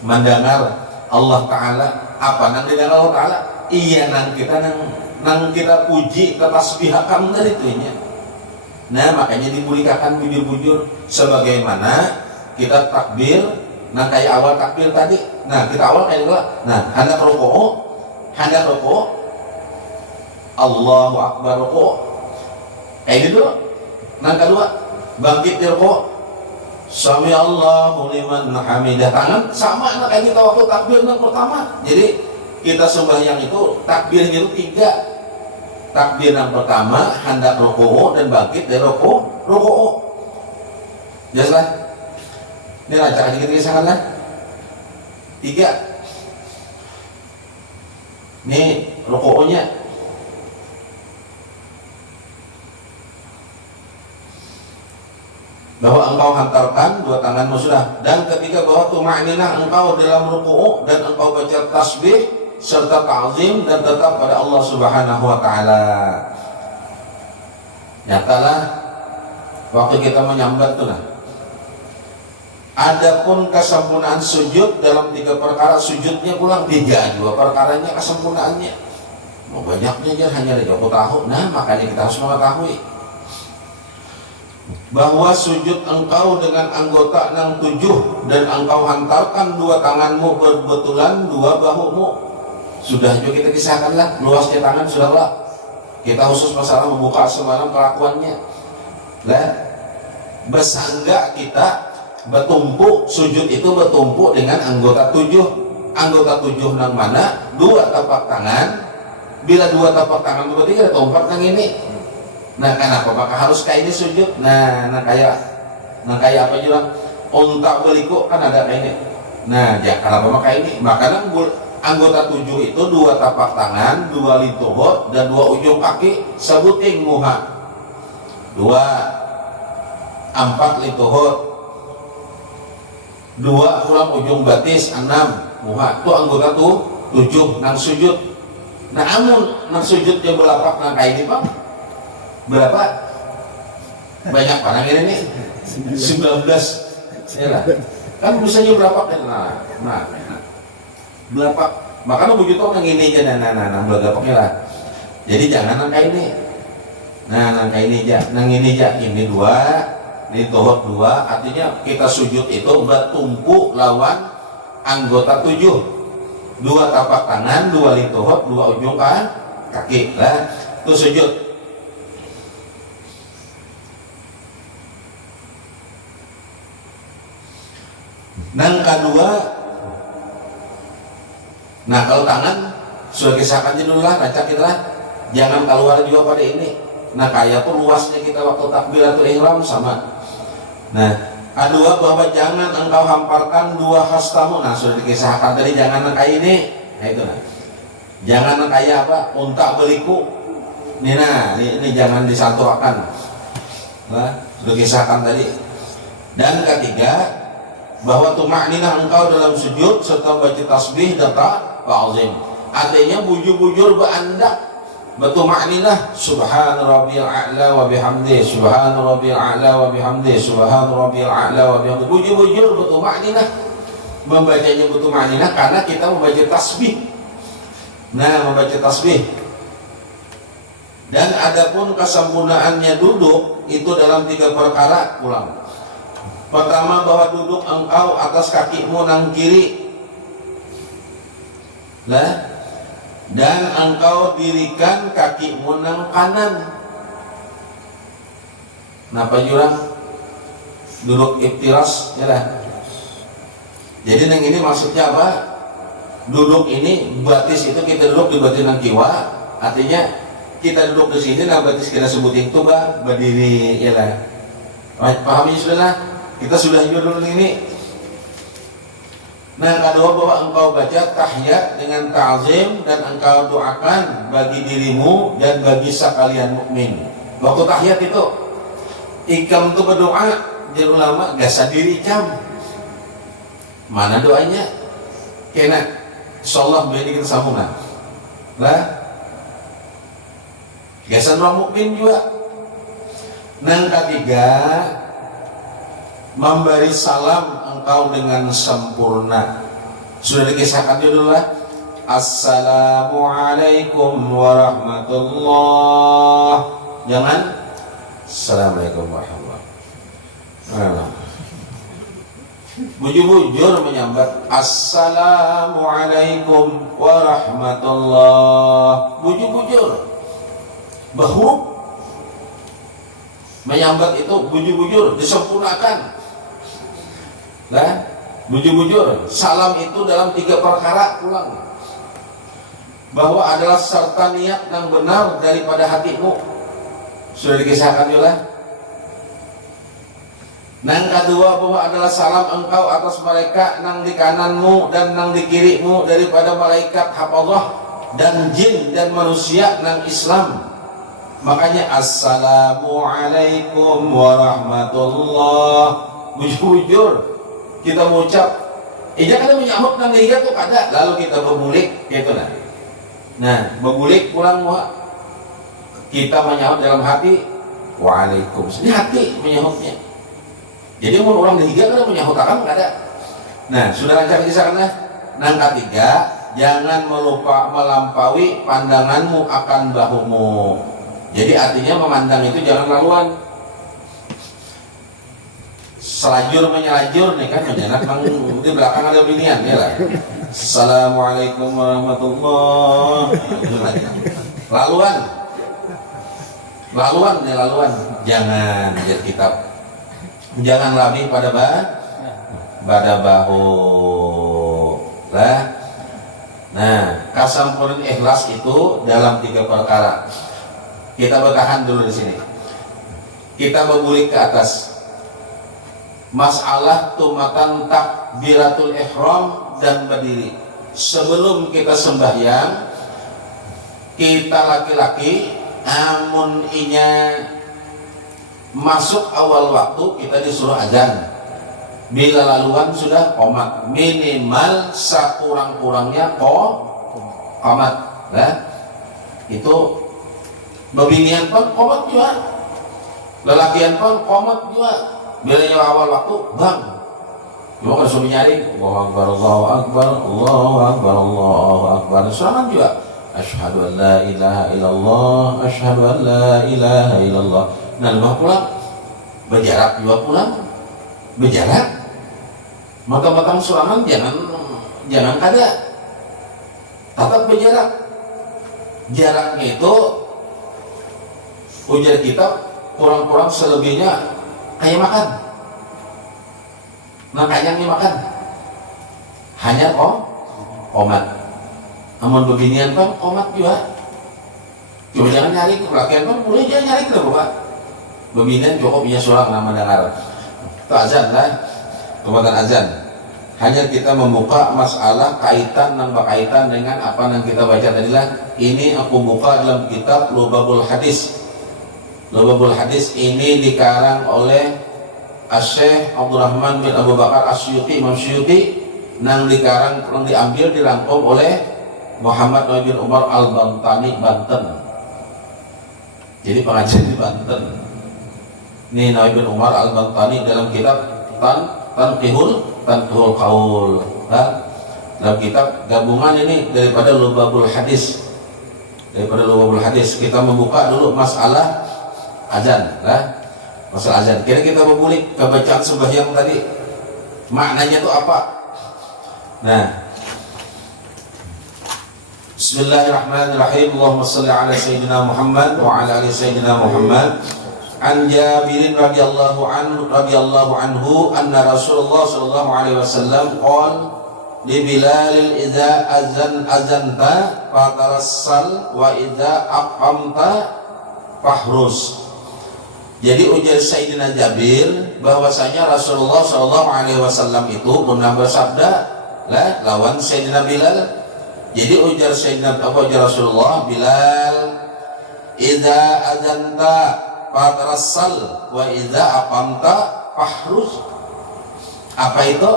mendengar Allah Ta'ala. Apa nang didengar Allah Ta'ala? Iya, nang kita puji ke tasbih hakam dari itunya. Nah, makanya dimuliakan bujur-bujur sebagaimana kita takbir. Nah, kayak awal takbir tadi. Nah, kita awal kayak gitu. Nah, hendak ruku' Allahu Akbar ruku'. Kayak gitu. Nah, kedua bangkit di ruku', sami Allahu liman hamidah. Tangan sama kayak kita waktu takbir yang pertama. Jadi kita sembahyang itu takbirnya itu 3. Takbir yang pertama hendak ruku' dan bangkit dari ruku'. Jelas lah. Ini rancang kita kisahkan lah. 3. Ini ruku'nya. Bahwa engkau hantarkan 2 tanganmu sudah. Dan ketiga, bahwa tuma'ninah engkau dalam ruku' dan engkau baca tasbih serta ta'zim dan tetap pada Allah Subhanahu wa taala. Nyatalah waktu kita menyambat tuh nah. Adapun kesempurnaan sujud dalam 3 perkara, sujudnya pulang 3, 2 perkaranya kesempurnaannya. Mau banyaknya aja hanya ada aku tahu. Nah, makanya kita harus mengetahui bahwa sujud engkau dengan anggota yang 7 dan engkau hantarkan 2 tanganmu berbetulan 2 bahumu. Sudah juga kita kisahkanlah luasnya tangan sudahlah. Kita khusus masalah membuka semalam kelakuannya. Lah, bersangga kita bertumpuk, sujud itu bertumpuk dengan anggota 7. Anggota 7 yang mana? 2 tapak tangan. Bila 2 tapak tangan berarti ada tempat yang ini. Nah, kenapa maka harus kayak ini sujud? Nah kayak apa juga? Unta beliku kan ada kayak ini. Nah, ya kenapa maka ini? Maka anggota 7 itu 2 tapak tangan, 2 lituhut, dan 2 ujung kaki, sebuting muha. 2, 4 lituhut, 2 ulang ujung batis, 6 muha. Itu anggota 7 nang sujud. Nah amun nang sujud yang belapak nang kayak ini Pak, berapa? Banyak panang ini nih, 19 ya lah. Kan misalnya berapa kan? Nah belapak, makanya wujud tuh nang ini aja, nah belapaknya lah. Jadi jangan nang kayak ini. Nah nang kayak ini aja, nang ini aja, ini 2, ini tuhut 2, artinya kita sujud itu bertumpu lawan anggota 7, 2 tapak tangan, 2 lituhut, 2 ujung kaki lah, itu sujud. Nang kedua, nah kalau tangan sudah kisahkan dulu lah, baca kita lah, jangan keluar juga pada ini. Nah kayak tuh luasnya kita waktu takbiratul ihram sama. Nah kedua, bahwa jangan engkau hamparkan 2 hastamu. Nah sudah dikisahkan tadi, jangan kayak ini. Nah itu nah, jangan kayak apa, unta beliku. Ini jangan disatuakan. Nah sudah kisahkan tadi. Dan ketiga, bahwa tumakninah engkau dalam sujud serta baca tasbih dan ta'zim. Artinya bujur-bujur berandak, bertumakninah, subhan rabbiyal a'la wa bihamdi, subhan rabbiyal a'la wa bihamdi, subhan rabbiyal a'la wa bihamdi. Bujur-bujur bertumakninah, membacanya bertumakninah karena kita membaca tasbih. Nah, membaca tasbih. Dan adapun kesempurnaannya duduk itu dalam 3 perkara, ulang. Pertama, bahwa duduk engkau atas kakimu nang kiri lah, dan engkau dirikan kakimu nang kanan. Napa jurang duduk iftiras ya lah. Jadi nang ini maksudnya apa? Duduk ini batis itu kita duduk di batis nang kiwa, artinya kita duduk di sini, nah batis kita sebutin itu berdiri ya lah. Pahami sudah? Kita sudah judul ini. Nah kedua, bahwa engkau baca tahiyat dengan ta'zim dan engkau doakan bagi dirimu dan bagi sekalian mukmin. Waktu tahiyat itu ikam itu berdoa, jadi ulama gasa diri ikam. Mana doanya? Kena insyaallah beli kita sambungan lah. Gasan orang mukmin juga. Nang ketiga, memberi salam engkau dengan sempurna. Sudah dikisahkan dulu lah. Assalamualaikum warahmatullah. Jangan Assalamualaikum warahmatullah. Bujur-bujur menyambat Assalamualaikum warahmatullah. Bujur-bujur berhuruf menyambat itu, bujur-bujur disempurnakan lah. Bujur-bujur salam itu dalam 3 perkara, ulang, bahwa adalah serta niat yang benar daripada hatimu. Sudah dikisahkan juga. Nang kedua, bahwa adalah salam engkau atas mereka nang di kananmu dan nang di kirimu daripada malaikat hafazah dan jin dan manusia nang Islam. Makanya Assalamualaikum warahmatullah. Bujur-bujur kita mengucap, ijak kita menyahut nang liga tuh kada, lalu kita berbulik gitu nah. Nah, berbulik pulang kita menyahut dalam hati Waalaikumsalam. Ini hati menyahutnya. Jadi mau orang liga kada menyahut akan kada. Nah, sudah lancar di sana. Nang ketiga, jangan melampaui pandanganmu akan bahumu. Jadi artinya memandang itu jangan laluan. Selajur menyelajur nih kan, menyenak di belakang ada binian ya lah. Assalamualaikum warahmatullah. Laluan nih, laluan. Jangan lihat kitab. Jangan lebih pada bahu lah. Nah, kasampurnan ikhlas itu dalam 3 perkara. Kita bertahan dulu di sini. Kita berguling ke atas. Masalah tumatan takbiratul ihram dan berdiri. sebelum kita sembahyang, kita laki-laki amun inya masuk awal waktu kita disuruh azan. Bila laluan sudah qomat, minimal sekurang-kurangnya qomat. Nah, itu bebinian pun qomat juga, lelakian pun qomat juga. Bila awal waktu bang, cuma kalau suami nyari Allahu Akbar, Allahu Akbar, Allahu Akbar, Allahu Akbar, serangan juga asyhadu an la ilaha illallah, asyhadu an la ilaha illallah. Nah, lepas pulang berjarak juga, pulang berjarak. Maka serangan jangan kada, tetap berjarak. Jaraknya itu ujar kita kurang-kurang selebihnya kayak makan. Makanya makan hanya qomat. Amun bebinian kan qomat juga. Cuma jangan nyari lelakian kan boleh jangan nyari ke Bapak. Bebinian cukup punya suara nama dengar. Itu azan lah. Kemudian azan. Hanya kita membuka masalah kaitan dan berkaitan dengan apa yang kita baca tadilah. Ini aku buka dalam kitab Lubabul Hadis. Lubabul Hadis ini dikarang oleh Syekh Abdurrahman bin Abu Bakar Asyuti, Imam Syuti, nang dikarang yang diambil dirangkum oleh Muhammad bin Umar Al-Bantani, Banten. Jadi pengajian di Banten. Ini Nabi bin Umar Al-Bantani dalam kitab Tanqihul Qaul. Dalam kitab gabungan ini daripada Lubabul Hadis. Daripada Lubabul Hadis kita membuka dulu masalah azan, masalah azan. Kira kita memulai kebacaan sembahyang tadi, maknanya itu apa? Nah, Bismillahirrahmanirrahim. Allahumma shalli ala sayyidina Muhammad wa ala ali sayyidina Muhammad. An Jabirin radhiyallahu anhu anna Rasulullah sallallahu alaihi wasallam qala li Bilal idza azanta fatarassal wa idza aqamta fahrus. Jadi ujar Sayyidina Jabir bahwasanya Rasulullah sallallahu alaihi wasallam itu pernah bersabda lawan Sayyidina Bilal. Jadi ujar Sayyidina Rasulullah, Bilal idza azanta fatarassal wa idza aqamta fahrus. Apa itu?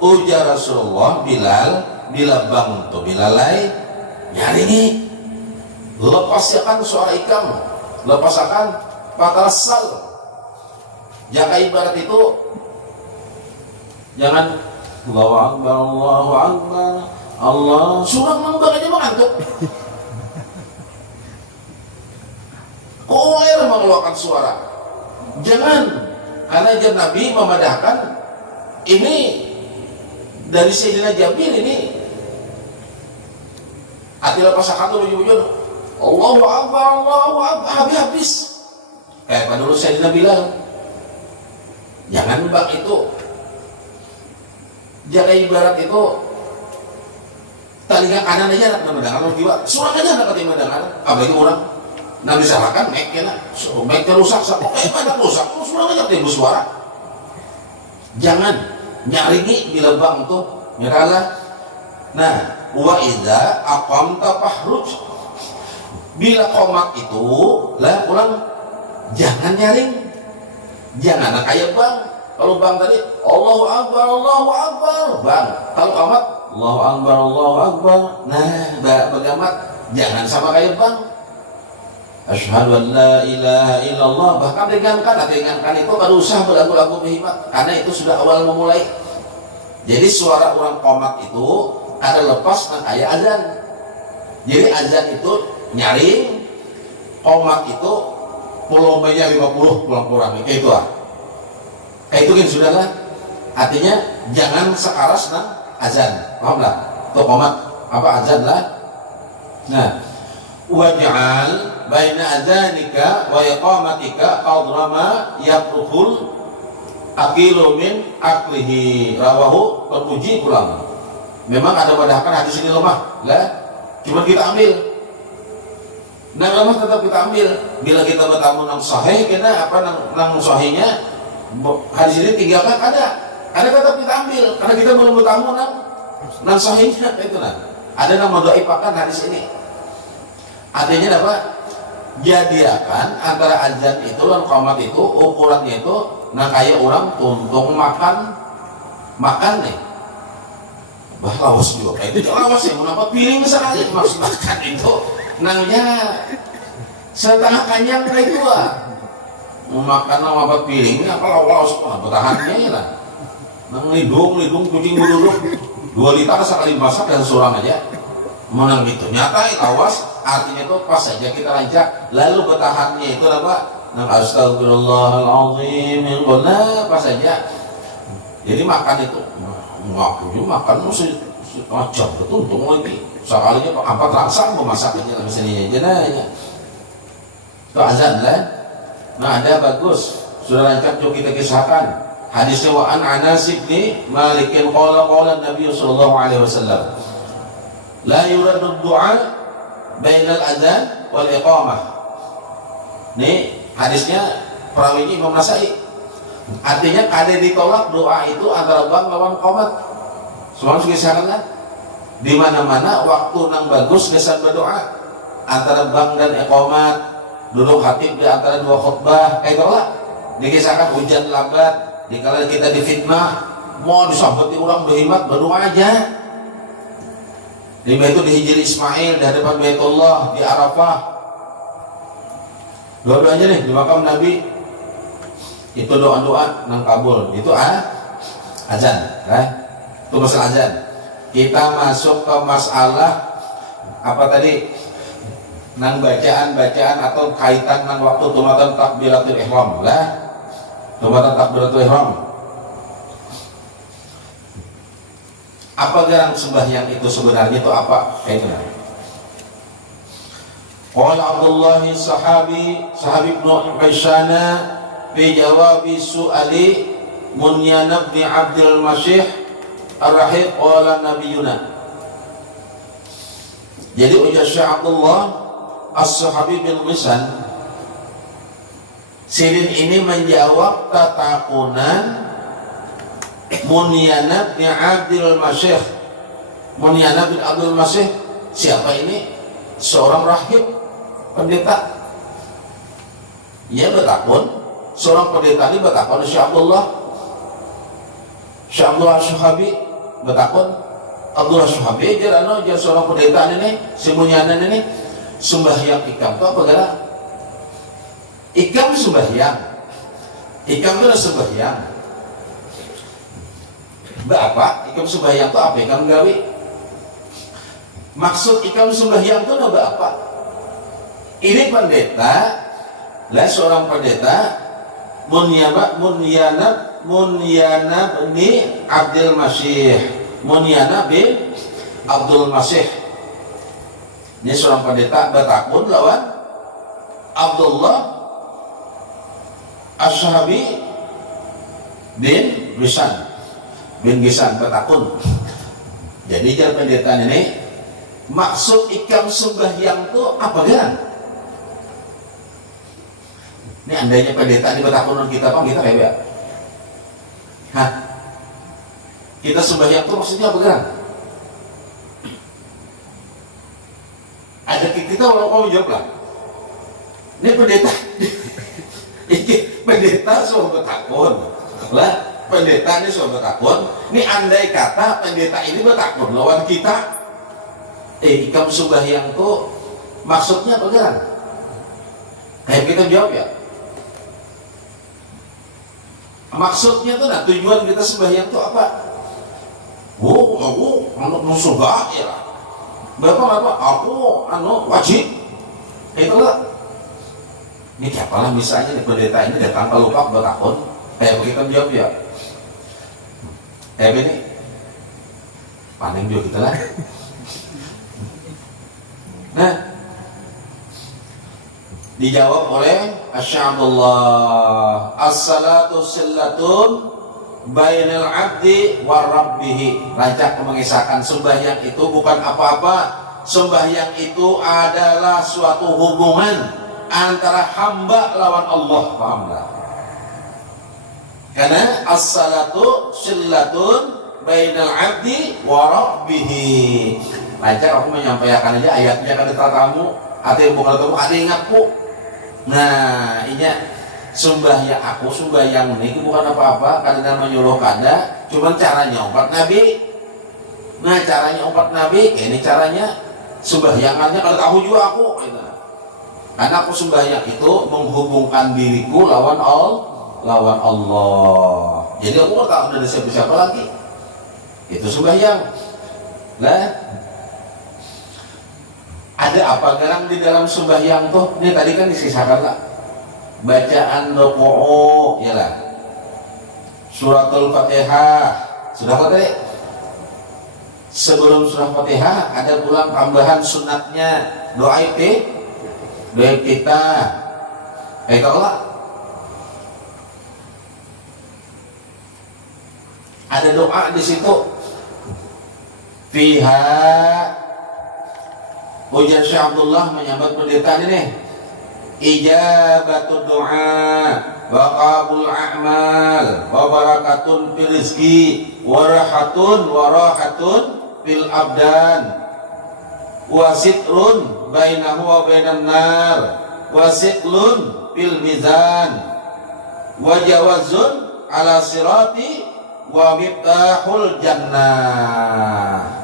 Ujar Rasulullah, Bilal bila bang tu bilalai nyaringi lepaskan suara ikam, lepaskan fatarassal. Jaka ibarat itu jangan Allahu Akbar, Allahu Akbar, Allah surang nembang aja mengantuk. Koler mengeluarkan suara. Jangan, karena Nabi memadahkan ini dari Sayyidina Jabir ini. Atilah pasakan tuh bujur-bujur Allahu Akbar, Allahu Akbar, habis. Kayak pada dulu Sayyidina Bilal. Jangan bang itu. Jaga ibarat itu telinga kanan aja nak mendengar, kalau jiwa surang aja nak ketika mendengar. Apalagi orang Nabi salahkan mic ya nak, mic-nya rusak, mana rusak, surang aja timbul suara. Jangan nyaringi bila bang tuh nyeralah. Nah, wa idza aqamta fahruj. Bila qomat itu lah ulang jangan nyaring. Jangan kayak bang. Kalau bang tadi Allahu Akbar, Allahu Akbar, bang. Kalau qomat Allahu Akbar, Allahu Akbar. Nah, bagamat jangan sama kayak bang. Asyhadu an la ilaha illallah. Bahkan ringankan itu baru usah berlagu-lagu berhikmat, karena itu sudah awal memulai. Jadi suara orang qomat itu ada lepas dan kayak azan. Jadi azan itu nyaring, qomat itu volumenya 50 kurang-kurang itu lah. Kayak itu kan sudah lah. Artinya jangan sekaras nang azan, paham lah? Itu qomat apa azan lah. Nah, waj'al baina adzanika wa iqamatika qadra ma yaqruhul aqilu min aqlihi, rawahu terpuji pulang. Memang ada padahkan hadis ini lemah lah, cuma kita ambil. Nah, lemah tetap kita ambil. Bila kita bertamu nang sahih, kena apa nang sahihnya hadis ini tinggalkan ada tetap kita ambil, karena kita belum bertamu nang Nah sahihnya itu nah. Ada yang mendhaifakan hadis ini. Artinya apa? Jadiakan antara azan itu dan qomat itu ukurannya itu nah kayak orang tuntung makan nih. Bah lawas juga. Itu lawas ya, kenapa piring sekali maksud makan itu. Nangnya setengah kanyang itu makan sama piring apa lawas bertahannya lah. Nang lidung kucing duduk 2 liter sekali masak dan seorang aja menang gitu. Nyata lawas artinya itu pas saja kita rancak lalu bertahannya itu apa? Nang astagfirullahaladzim pas saja. Jadi makan itu ngakunya makan mesti macam betul untung lagi sekalinya kok apa terasa memasak aja lah misalnya aja nanya itu azan lah. Nah ada bagus sudah rancak yuk kita kisahkan hadisnya wa an Anas bin Malik qala Nabi sallallahu alaihi wasallam la yuradu du'a bainal adzan wal iqamah. Nih hadisnya perawinya Imam Nasai. Artinya kada ditolak doa itu antara bang lawan qomat. Semua kisahkan kan? Di mana-mana waktu nang bagus kesan berdoa antara bang dan iqamat, duduk khatib di antara 2 khutbah, itulah dikisahkan hujan lambat, dikala kita difitnah, mau disambut orang berhimmat berdoa aja. Di Baitul di Hijri Ismail di hadapan Baitullah di Arafah. Doa-doanya nih di makam Nabi. Itu doa-doa nang kabul. Itu azan, itu masalah azan. Kita masuk ke masalah apa tadi? Nang bacaan atau kaitan nang waktu tumatan takbiratul ihram lah. Tumatan takbiratul ihram. Apa garang sembahyang itu sebenarnya itu apa? Kaitnya. Qala Abdullah sahabi Ibnu Ubaisana fi jawabi su'ali Munyan bin Abdul Masih Ar-Rahib qala nabiyuna. Jadi ujar Syekh Abdullah As-Sahabi bin Lisan Sirin ini menjawab tatakunan Munyan bin Abdul Masih. Munyan bin Abdul Masih siapa ini? Seorang rahib pendeta. Ia bertakun seorang pendeta ini bertakun Syekh Abdullah Syuhabi bertakun Abdullah Syuhabi dia seorang pendeta ini si Munyanan ini sembahyang ikam itu apa gara? Ikam sembahyang ikam itu sembahyang berapa? Ikam sembahyang itu apa? Ikam gawi maksud ikam sembahyang itu apa? Ini pendeta lah seorang pendeta Munyana bin Abdul Masih. Munyana bin Abdul Masih. Ini seorang pendeta bertakun lawan Abdullah As-Sahabi bin Gisan bertakun. Jadi jalan pendeta ini maksud ikam sembahyang itu apa kan? Ini andainya pendeta ini bertakun kita bang kita kayak kita sembahyang itu maksudnya apa kan? Ada kita kalau jawab lah. Ini pendeta, pendeta sudah bertakun lah. Pendeta ini sudah bertakun. Ini andai kata pendeta ini bertakun lawan kita. Ikam sembahyang itu maksudnya apa kan? Kayak kita jawab ya. Maksudnya tuh nah tujuan kita sembahyang itu apa? Anak surga ya lah. Bapak aku wajib. Itulah. Ini siapalah misalnya nih pendeta ini datang ke lupa bertakun. Kayak kita jawab ya. Kayak ini. Paling juga kita lah. Nah, dijawab oleh Asy'abullah as-salatu sillatun bainal abdi wa rabbih. Rancak mengisahkan sembahyang itu bukan apa-apa. Sembahyang itu adalah suatu hubungan antara hamba lawan Allah. Pahamlah? Karena as-salatu sillatun bainal abdi wa rabbih. Lancar aku menyampaikan aja ayatnya kan tatamu, ada yang bukan tamu, ada yang ngaku. Nah, ini sembahyang aku sembahyang ini bukan apa-apa, karena menyuluh kada, cuman caranya umat Nabi. Nah, caranya umat Nabi, ini caranya sembahyangannya kalau tahu juga aku. Karena aku sembahyang itu menghubungkan diriku lawan Allah. Jadi aku nggak tahu dari siapa lagi. Itu sembahyang. Lah, ada apa garang di dalam sembahyang tuh? Ini tadi kan disisakan lah. Bacaan doa, ya lah. Suratul Fatihah. Sudah kok tadi? Sebelum surah Fatihah ada pulang tambahan sunatnya doa kita. Kalau ada doa di situ. Fiha ujar Syekh Abdullah menyambat pendeta ini. Ijabatud doa wa qabul a'mal wa barakatun fil rizqi wa rahatun fil abdan wa sitrun bainahu wa bainan nar wa siqlun fil mizan wa jawazun ala sirati wa miftahul jannah.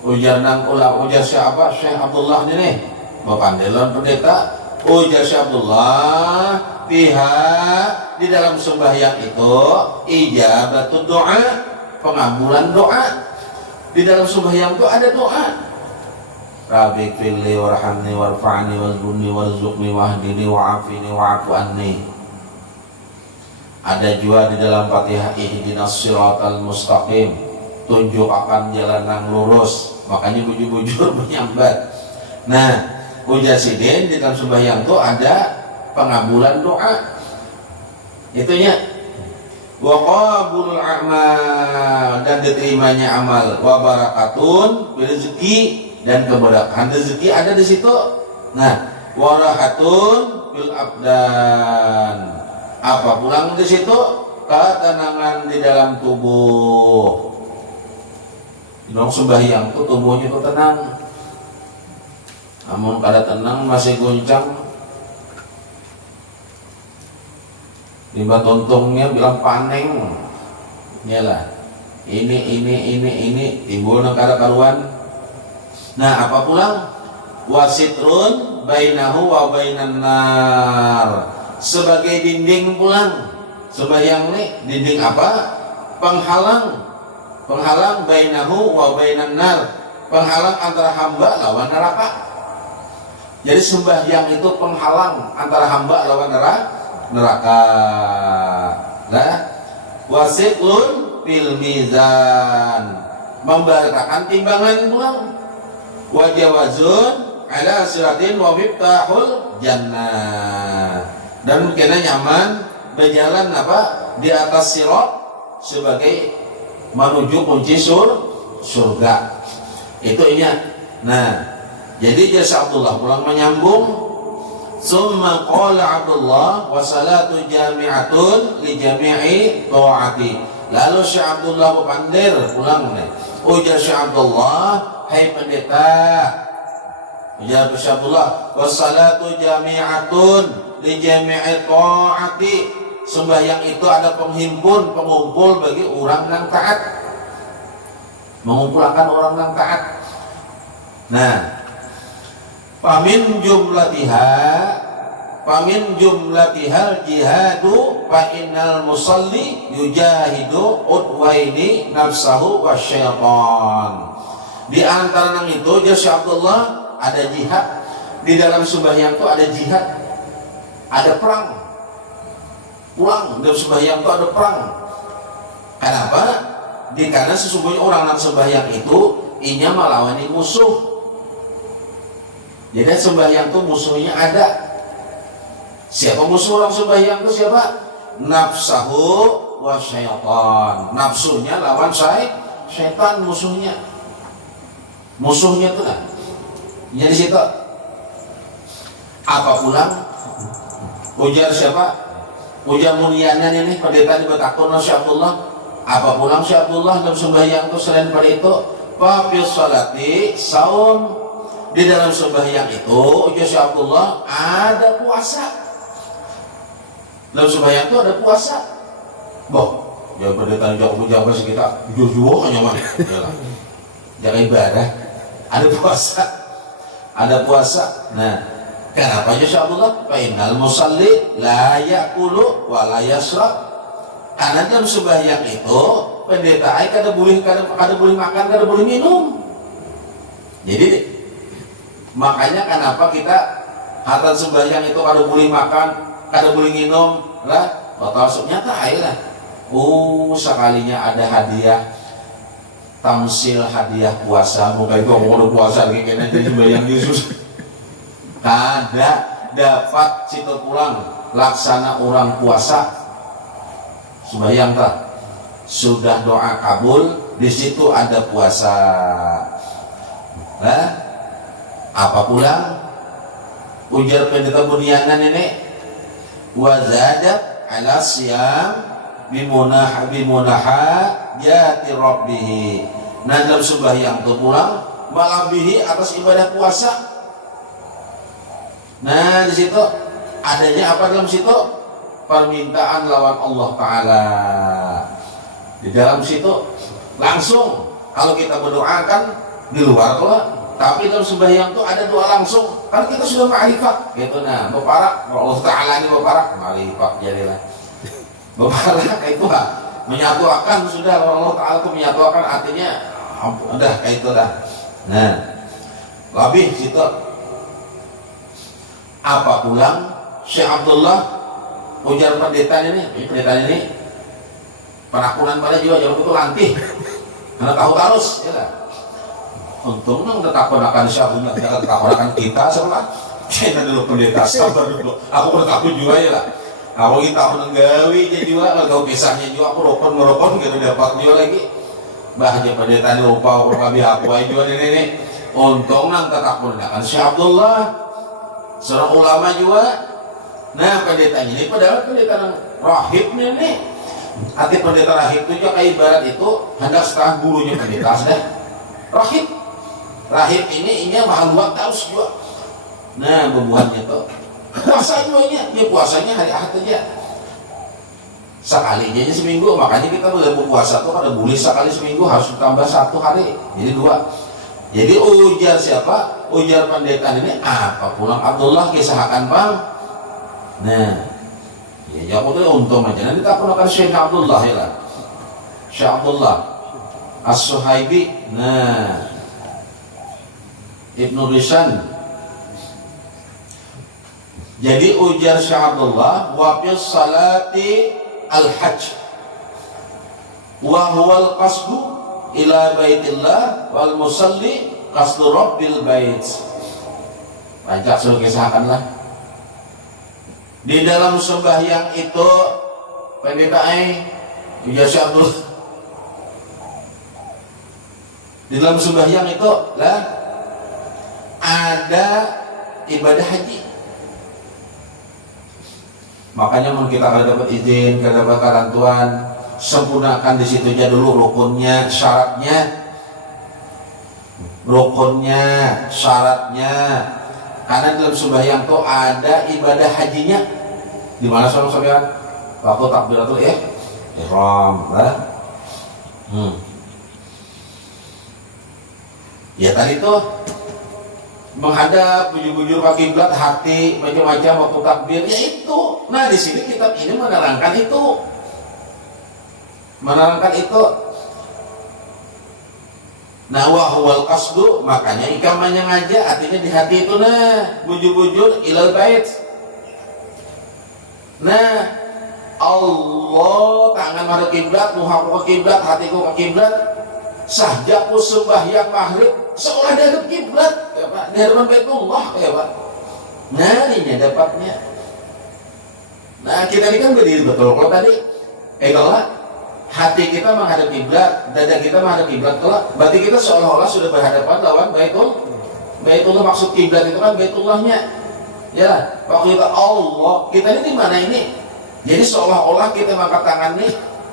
Ujar nang ulah ujar siapa? Syekh Abdullah ini bapandelan pendeta. Ujar Syekh Abdullah fiha di dalam sembahyang itu ijabatud doa, pengabulan doa. Di dalam sembahyang itu ada doa. Rabbi fili warhamni warfa'ni wazbunni warzuqni wahdini wa'afini wa'afu anni. Ada juga di dalam Fatihah ihdinas siratal mustaqim, tunjuk akan jalan yang lurus. Makanya bujur-bujur menyambat. Nah, ujar sidin di dalam sembahyang itu ada pengabulan doa. Itunya wa qabulul a'mal, dan diterimanya amal, wa barakatun rezeki, dan keberkahan rezeki ada di situ. Nah, wa rahatun bil abdan, apa pulang di situ? Ketenangan di dalam tubuh. Dong sembahyang tuh tubuhnya tuh tenang. Namun kada tenang masih goncang. Lima tuntungnya bilang paneng. Nyalah. Ini timbul kada karuan. Nah, apa pulang? Wasitrun bainahu wa bainan nar. Sebagai dinding pulang. Sembahyang nih dinding apa? Penghalang bainahu wa bainan nar. Penghalang antara hamba lawan neraka. Jadi sembahyang itu penghalang antara hamba lawan neraka. Nah, wasiqlun fil mizan, membarakakan timbangan pulang. Wajawazun ala siratin wa miftahul jannah, dan kena nyaman berjalan apa di atas sirat sebagai menuju kunci surga. Itu inya. Nah, jadi jasa Abdullah pulang menyambung. Summa qala Abdullah wa salatu jami'atun li jami'i ta'ati. Lalu Syekh Abdullah berpandir pulang nih. Ujar Syekh Abdullah, hai pendeta. Ujar Syekh Abdullah, wa salatu jami'atun li jami'i ta'ati. Sembahyang itu ada pengumpul bagi orang yang taat. Mengumpulkan orang yang taat. Nah, Pamin jumlatihal jihadu fa innal musalli yujahidu udwaini nafsahu wasyaitan. Di antara nang itu Syekh Abdullah ada jihad. Di dalam sembahyang itu ada jihad. Ada perang. Pulang dalam sembahyang itu ada perang. Kenapa? Karena sesungguhnya orang yang sembahyang itu inya melawani musuh. Jadi sembahyang itu musuhnya ada. Siapa musuh orang sembahyang itu siapa? Nafsahu wa syaitan. Nafsunya lawan syaitan musuhnya. Musuhnya itu kan. Jadi situ. Apa pulang? Ujar siapa? Ujar mulianan ini pendeta di Batakun Syekh Abdullah. Apa pulang si Abdullah dalam sembahyang itu selain pada itu? Fafis salati saum, di dalam sembahyang itu ujar si Abdullah ada puasa. Dalam sembahyang itu ada puasa. Boh, ya berdetang jawab sekitar jujur hanya mana? Jangan ibadah. Ada puasa. Ada puasa. Nah, kenapa ya si Abdullah? Fa innal musalli la ya'kulu wa la yashrab. Karena dalam sembahyang itu pendeta kada boleh makan, kada boleh minum. Jadi makanya kenapa kita hatta sembahyang itu kada boleh makan, kada boleh minum lah. Maksudnya tak lah. Sekalinya ada hadiah tamsil, hadiah puasa. Muka itu mau puasa kayaknya jadi sembahyang Yesus. Kada dapat situ pulang laksana orang puasa. Sembahyang tak sudah doa kabul, di situ ada puasa. Nah, apa pulang? Ujar pendeta Bunyanan ini, wazadat ala siyam bimunaha jati rabbih. Nah, dalam sembahyang itu pulang malam bihi atas ibadah puasa. Nah, di situ adanya apa dalam situ? Permintaan lawan Allah Ta'ala. Di dalam situ langsung kalau kita berdoakan di luar lah, tapi dalam sembahyang itu ada doa langsung. Kan kita sudah ma'rifat gitu. Nah, beparak Allah Ta'ala ini beparak ma'rifat jadilah. Beparak itu lah menyatukan sudah Allah Ta'ala itu menyatukan, artinya udah kayak itu dah. Nah, lebih situ apa pulang Syekh Abdullah ujar pendeta ini penakunan pada jiwa jauh itu lantih karena tahu tarus ya lah. Untung nang tetap ponakan Syabuna, jangan tetap ponakan kita sebelah. Kena dulu pendeta, sabar dulu. Aku pun takut juga ya lah. Aku kita menenggawi jadi juga kalau kisahnya juga aku rokon gitu dapat juga lagi. Bahaya pendeta ini lupa aku lebih aku aja juga ini. Untung nang tetap ponakan Syekh Abdullah, seorang ulama juga. Nah, pendeta ini padahal pendeta rahib ini. Arti pendeta rahib itu juga kayak ibarat itu hendak setengah gurunya pendeta sudah. Rahib ini mahal buat tahu juga. Nah, bebuhannya tuh puasa juga dia puasanya hari Ahad aja. Sekalinya aja seminggu, makanya kita boleh berpuasa tuh kada boleh sekali seminggu, harus ditambah 1 hari. Jadi 2. Jadi ujar siapa? Ujar pendeta ini apa pulang Abdullah kisahkan bang. Nah, ya aku tuh untung aja. Nanti tak pernah Syekh Abdullah ya lah. Syekh Abdullah As-Suhaibi. Nah, Ibnu Risan. Jadi ujar Syekh Abdullah wa fi salati al-hajj wa huwa al-qasdu ila baitillah wal musalli qasdu rabbil bait. Banyak suruh kisahkan lah. Di dalam sembahyang itu pendeta ujar Syekh Abdullah. Di dalam sembahyang itu lah ada ibadah haji. Makanya mau kita kalau dapat izin, kalau dapat karantuan, sempurnakan di situ aja dulu rukunnya, syaratnya. Karena dalam sembahyang itu ada ibadah hajinya. Di mana saudara-saudara? Waktu takbiratul ihram, lah. Ya tadi tuh menghadap, bujur-bujur ke kiblat, hati macam-macam waktu takbir, ya itu. Nah di sini kitab ini menerangkan itu. Nah wahwal qasdu, makanya ikamanya ngajak, artinya di hati itu nah bujur-bujur ilal bait. Nah Allah tangan pada kiblat, muhaku ke kiblat, hatiku ke kiblat. Sahjaku sembahyang maghrib seolah dari kiblat, ya Pak, di hadapan Baitullah, ya Pak. Nah ini dapatnya. Nah kita ini kan berdiri betul. Kalau tadi, kalau hati kita menghadap kiblat, dada kita menghadap kiblat, berarti kita seolah-olah sudah berhadapan lawan Baitullah. Maksud kiblat itu kan Baitullahnya. Ya, waktu kita Allah, kita ini di mana ini? Jadi seolah-olah kita mengangkat tangan nih,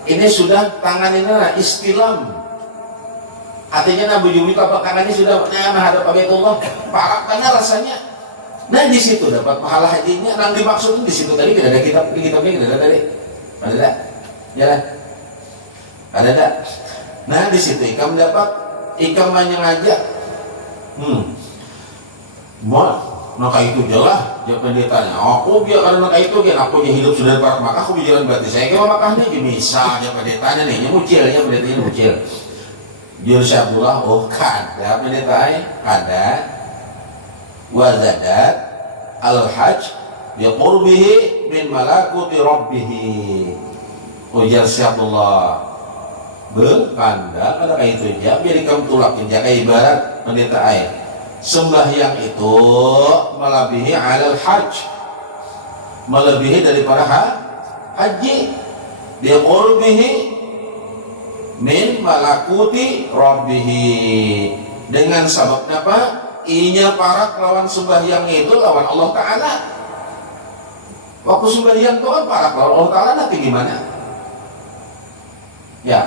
Ini sudah tangan ini istilam. Artinya Nabi Yumi telapak kanannya sudah menghadap Baitullah, parakannya rasanya. Nah di situ dapat pahala hajinya. Yang dimaksudin di situ tadi tidak ada kitabnya tidak ada tadi. Ada tak? Ya lah. Ada tak? Nah di situ ikam dapat ikam ngajak. Mau naka itu jelas dia pendetanya. Aku biar karena naka itu kan aku hidup sudah parak maka aku berjalan berarti saya kira makanya bisa dia pendetanya nih mucilnya pendetanya mucil. Jursyabullah kada pendetanya kada wazadat al-hajj biqurbihi min malakuti rabbihi. Ujar Syabullah berkanda ada kayak itu aja biar kamu tulakin jaga ibarat pendeta air sembahyang itu melebihi alal hajj, melebihi daripada haji. Dia qurbihi min malakuti rabbihi, dengan sebabnya apa? Inya parak lawan sembahyang itu lawan Allah Ta'ala. Waktu sembahyang itu kan parak lawan Allah Ta'ala, nanti gimana? Ya,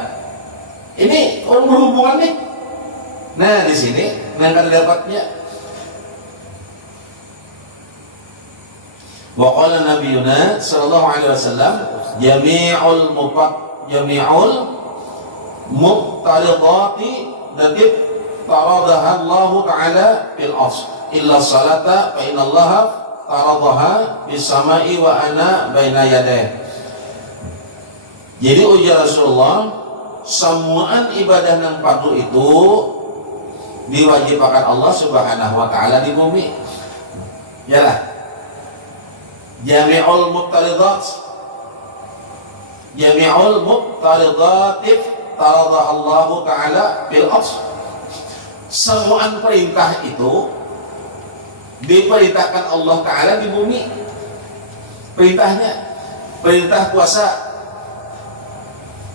ini orang berhubungan nih. Nah di sini yang ada dapatnya. Wa qala nabiyuna sallallahu alaihi wasallam jami'ul muqtaridati lati taradaha Allah Ta'ala fil asr illa salata fa inna Allah taradaha bis sama'i wa ana baina yadayhi. Jadi ujar Rasulullah, semuaan ibadah yang fardu itu diwajibkan Allah Subhanahu wa Ta'ala di bumi. Yalah. Jami'ul muqtaridat taradaha Allah Ta'ala bil asr. Semuaan perintah itu diperintahkan Allah Ta'ala di bumi. Perintah puasa.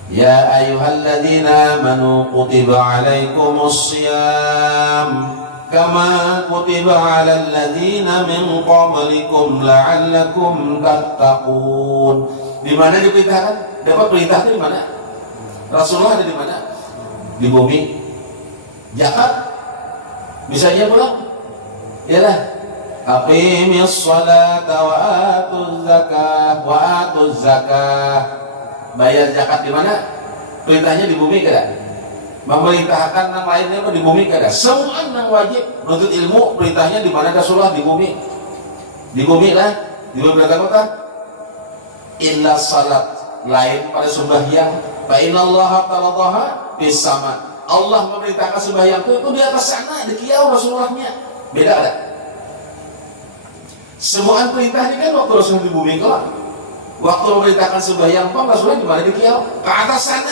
Ya ayyuhalladzina amanu kutiba alaikumus shiyam kama kutiba alal ladzina min qablikum la'allakum tattaqun. Di mana diperintahkan? Dapat perintah itu di mana? Rasulullah ada di mana? Di bumi. Zakat misalnya pulang. Yalah. Aqimis sholata wa atuz zakah. Bayar zakat di mana? Perintahnya di bumi kada? Memerintahkan yang lainnya di bumi kada? Semua yang wajib menuntut ilmu perintahnya di mana? Rasulullah di bumi. Di bumi lah. Di bumi berapa kota? Illa salat, lain pada sembahyang. Fa innallaha taradaha bis sama. Allah memerintahkan sembahyang itu di atas sana, di kiau Rasulullahnya. Beda ada. Semua perintahnya kan waktu Rasul di bumi kelak. Waktu memerintahkan sembahyang pun Rasulullah di mana di kiau? Ke atas sana.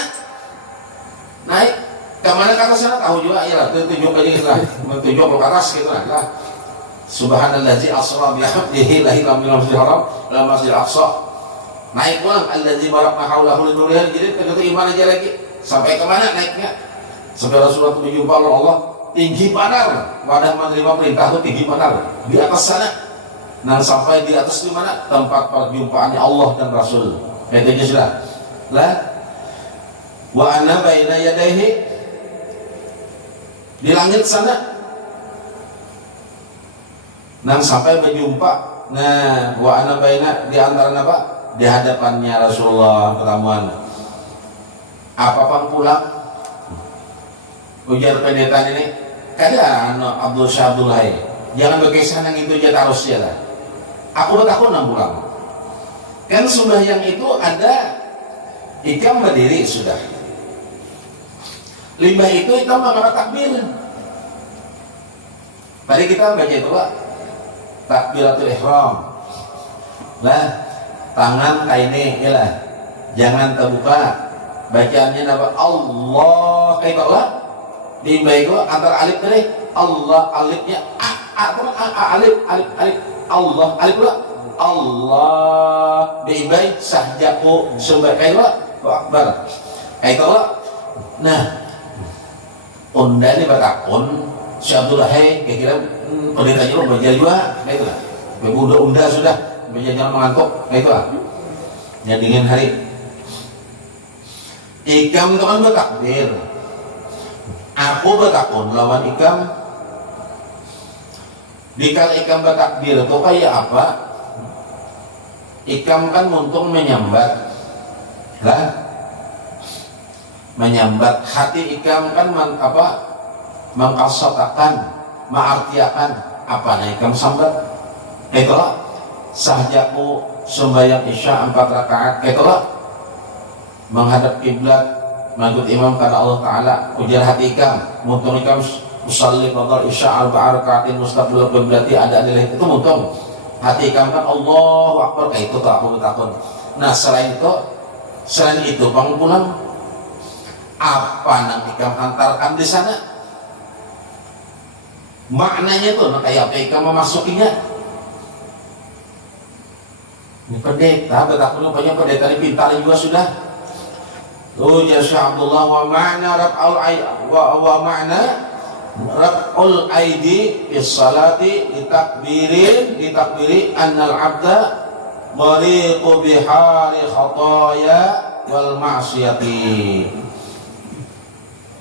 Naik ke mana ke atas sana? Tahu juga ya lah. Tunjuk aja lah. Tunjuk ke atas gitu lah. Subhanallazi asra bi 'abdihi ila masjidil haram ila masjidil aqsa. Naik pulang allazi barakna haulahu linurihi. Jadi terus iman aja lagi. Sampai ke mana naiknya? Sampai Rasulullah berjumpa Allah tinggi panar. Wadah menerima perintah itu tinggi panar. Di atas sana. Nah sampai di atas di mana tempat perjumpaannya Allah dan Rasul. Itu sudah. Lah wa ana baina yadayhi, di langit sana. Nah sampai berjumpa. Nah wa ana baina, di antara apa? Di hadapannya Rasulullah pertemuan. Apa pulang? Ujar pendeta ini kada Abdul Syabdullah. Jangan berkisah yang itu aja terus ya lah. Aku bertakun 6 bulan. Kan sembahyang itu ada ikam berdiri sudah. Limbah itu ikam mengangkat takbir. Tadi kita baca itu Pak, takbiratul ihram. Lah, tangan kayak ini, ya lah. Jangan terbuka. Bacaannya apa? Allah. Kayak lah. Limbah itu antara alif tadi. Allah alifnya alif. Allah alif pula Allah biibai sahjaku sumber kayak akbar kayak itu. Nah unda ini batakun si Abdullah kira-kira pendetanya lo belajar juga kayak itu lah. Unda sudah belajar jangan mengantuk kayak itu lah. Yang dingin hari Ikam itu kan bertakbir. Aku bertakun lawan ikam. Dikala ikam bertakbir itu kayak apa? Ikam kan muntung menyambat lah, menyambat hati ikam kan mengkasatakan, mengartiakan apa nih ikam sambat. Itulah sahjaku sembahyang isya 4 rakaat. Itulah menghadap kiblat, mengikut imam karena Allah Taala. Ujar hati ikam, muntung ikam usalli qadar isya 4 rakaatin mustaqbil qiblati, ada nilai itu muntung hati ikam kan Allahu Akbar. Kayak itu tuh aku bertakun. Nah selain itu bangun pulang apa nang ikam hantarkan di sana, maknanya tuh kayak apa ikam memasukinya. Ini pendeta bertakun rupanya pendeta ini pintar juga sudah. Ujar Syekh Abdullah wa ma'na raf'ul aidi bis salati ditakbiri annal abda mariqu bihari khataya wal ma'siyati.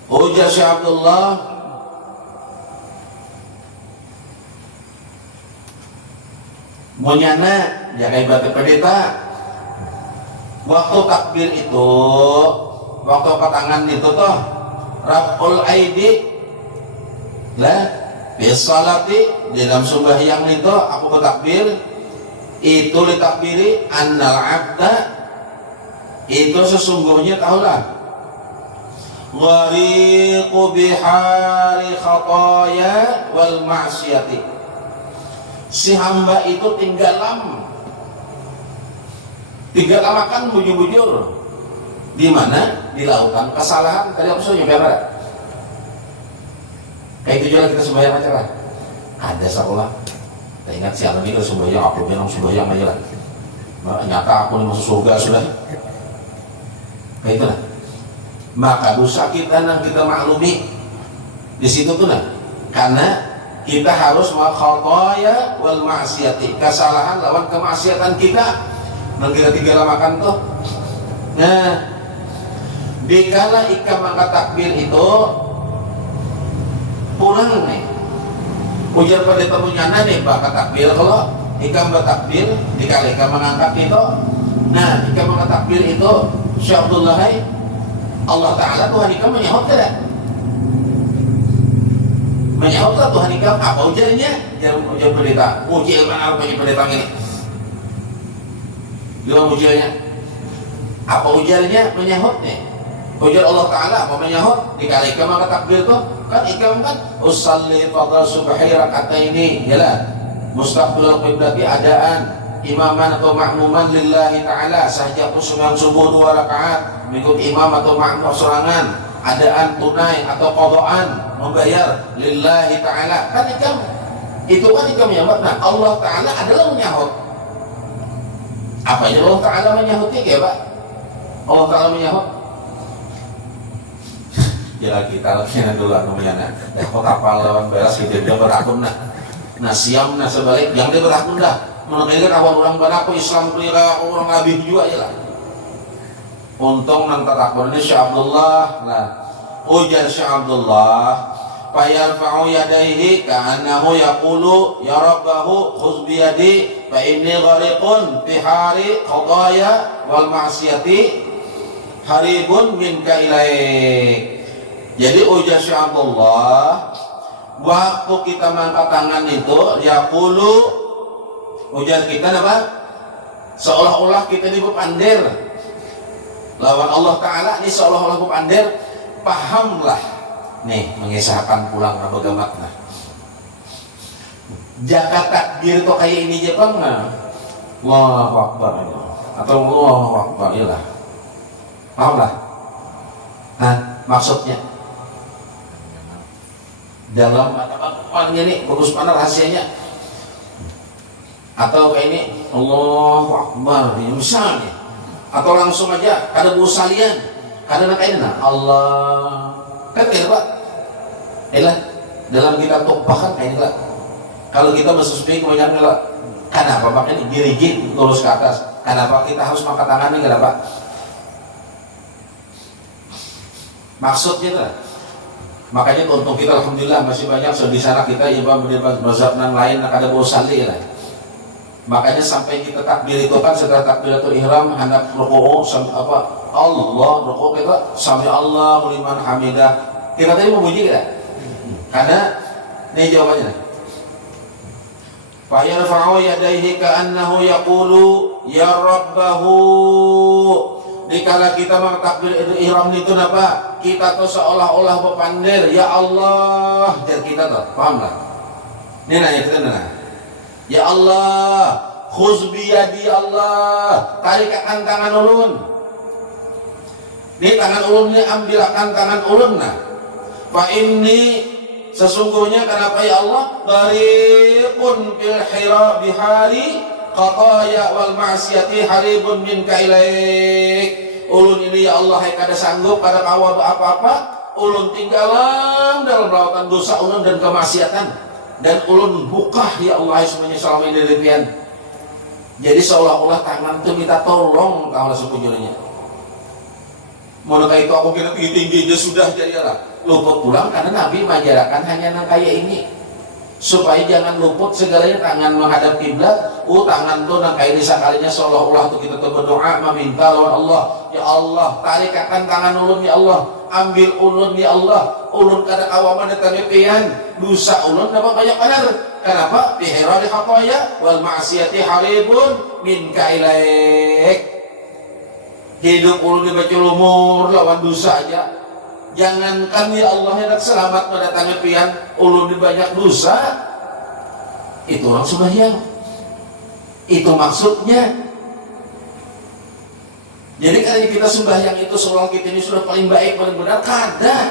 Ujar Syekh Abdullah, munyana jaga ibadah pendeta waktu takbir itu, waktu patangan itu toh raf'ul aidi lah bisalati dalam sembahyang itu aku bertakbir itu ditakbiri annal abda itu sesungguhnya tahulah wariqu bihari khataya wal ma'siyati, si hamba itu tinggal akan bujur-bujur di mana dilakukan kesalahan. Tadi apa soalnya berapa? Kayak itu juga kita sembahyang aja lah. Ada sekolah. Kita ingat siang ini kita sembahyang, aku bilang sembahyang aja lah. Nyata aku ini masuk surga sudah. Kayak itu lah. Maka dosa kita yang kita maklumi di situ tuh nah. Karena kita harus khataya wal ma'siyati, kesalahan lawan kemaksiatan kita. Yang kita tinggal makan tuh. Nah, dikala ikam angkat takbir itu pulang nih. Ujar pendeta punyana nih bakal takbir kalau ikam bertakbir dikala ikam mengangkat itu. Nah, ikam mengangkat takbir itu Syekh Abdullah Allah Ta'ala Tuhan ikam menyahut tidak? Menyahutlah Tuhan ikam. Apa ujarnya? Jangan ujar pendeta. Uji apa punya pendeta ini? Gimana ujarnya? Apa ujarnya? Menyahut nih. Ujar Allah Ta'ala apa menyahut? Dikala ikam maka takbir tuh kan ikam kan usalli fadhal subhi rakataini yalah mustaqbil qiblati adaan imaman atau ma'muman lillahi ta'ala, saja aku sembahyang subuh 2 rakaat mengikut imam atau ma'mum serangan adaan tunai atau qadaan membayar lillahi ta'ala. Kan ikam itu kan ikam menyahut. Nah Allah Ta'ala adalah menyahut. Apa aja Allah Ta'ala menyahutnya kayak Pak? Allah Ta'ala menyahut ya kita lebihnya dulu namanya kok kapal lawan beras gitu dia berakun nah siam nah sebalik yang dia berakun dah mengenai awal orang pada aku Islam pelira orang lebih juga ya lah. Untung nang takun ini Syekh Abdullah lah ujar Syekh Abdullah fayarfa'u yadaihi ka'annahu yaqulu ya rabbahu khuz biyadi fa inni ghariqun fi hari qadaya wal ma'siyati haribun minka ilaik. Jadi ujar Syekh Abdullah waktu kita mengangkat tangan itu yaqulu ujar kita apa? Seolah-olah kita ini berpandir lawan Allah Ta'ala, ini seolah-olah berpandir. Pahamlah nih mengisahkan pulang bagaimana nah. Jaka takbir itu kayak ini Jepang nah. Allahu Akbar atau Allahu Akbar ilah. Pahamlah. Nah, maksudnya dalam apa ini bagus mana rahasianya? Atau kayak ini Allahu Akbar ini misalnya, atau langsung aja kada busalian kada nak ini nah Allah kan kayak Pak inilah dalam kita bahkan kayak inilah kalau kita mensuspek kebanyakan lah kenapa Pak ini dirigit lurus ke atas, kenapa kita harus angkat tangan ini kenapa Maksudnya itu. Makanya untung kita alhamdulillah masih banyak di sana kita ibadah mazhab yang lain ada bau salih lah. Makanya sampai kita takbir itu kan setelah takbiratul ihram hendak rukuu apa Allah rukuu kita sami Allahu liman hamidah. Kita tadi memuji kita. Karena ini jawabannya. Fa yarfa'u yadayhi ka'annahu yaqulu ya rabbahu. Dikala kita takbir ihram itu apa? Kita tuh seolah-olah berpandir ya Allah. Jadi kita tuh paham lah. Ini nanya kita nanya. Ya Allah, khuz biyadi Allah. Tarik akan tangan ulun. Ini tangan ulun ini ambilkan tangan ulun nah. Fa inni sesungguhnya kenapa ya Allah? Bariqun fil hira bihari qataya wal ma'siyati haribun minka ilaik. Ulun ini ya Allah hai kada sanggup kada kawa apa-apa, ulun tinggalan dalam lautan dosa ulun dan kemaksiatan, dan ulun bukah ya Allah semuanya selama ini demikian. Jadi seolah-olah tangan itu minta tolong kalau sepujurnya. Mulai itu aku kira tinggi-tinggi sudah jadilah luput pulang karena Nabi mengajarkan hanya yang kayak ini. Supaya jangan luput segalanya, tangan menghadap kiblat, tangan tuh nang kayak sekalinya seolah-olah tuh kita tuh berdoa meminta lawan Allah, ya Allah tarikkan tangan ulun ya Allah, ambil ulun ya Allah, ulun kada kawaman detamepian dosa ulun dapat banyak benar. Kenapa? Bihira di khataya wal ma'siyati haribun minka ilaik. Hidup ulun dibaca lumur lawan dosa aja. Jangankan ya Allah hendak selamat mendatangi pian ulun di banyak dosa, itu orang sembahyang. Itu maksudnya. Jadi kalau kita sembahyang itu seolah kita ini sudah paling baik, paling benar, kada.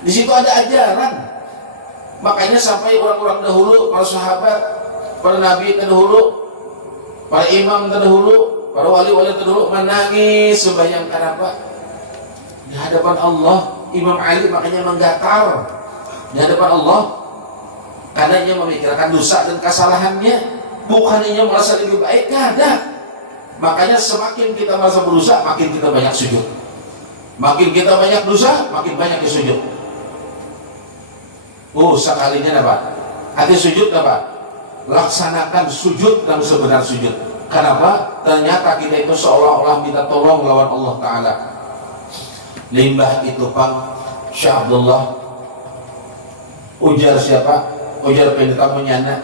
Di situ ada ajaran. Makanya sampai orang-orang dahulu, para sahabat, para nabi terdahulu, para imam terdahulu, para wali-wali terdahulu menangis sembahyang kenapa? Di hadapan Allah. Imam Ali makanya menggatar di hadapan Allah karena ia memikirkan dosa dan kesalahannya, bukannya merasa lebih baik. Ada. Makanya semakin kita merasa berusaha, makin kita banyak sujud. Makin kita banyak dosa, makin banyak sujud. Sekalinya apa? Hati sujud apa? Laksanakan sujud dan sebenar sujud. Kenapa? Ternyata kita itu seolah-olah minta tolong lawan Allah Ta'ala. Limbah itu Pak Syekh Abdullah, ujar siapa? Ujar pendeta menyana.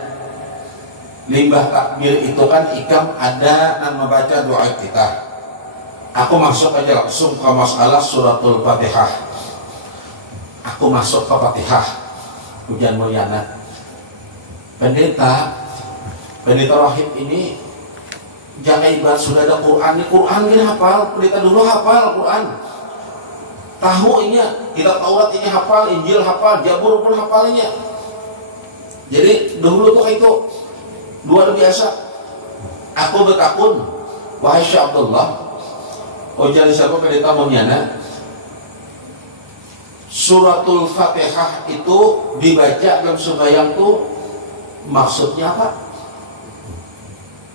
Limbah takbir itu kan ikam ada yang membaca doa kita. Aku masuk aja langsung ke masalah suratul Fatihah. Aku masuk ke Fatihah. Ujian mulyana. Pendeta Rahim ini jangan ibarat sudah ada Quran. Ini Quran ini hafal. Pendeta dulu hafal Quran. Tahu ini, kita Taurat ini hafal, Injil hafal, Jabur pun hafalnya. Jadi dahulu tuh itu luar biasa. Aku bertakun, wahai Syekh Abdullah, ujar siapa pendeta Munyana, suratul Fatihah itu dibaca dalam sembahyang tuh maksudnya apa?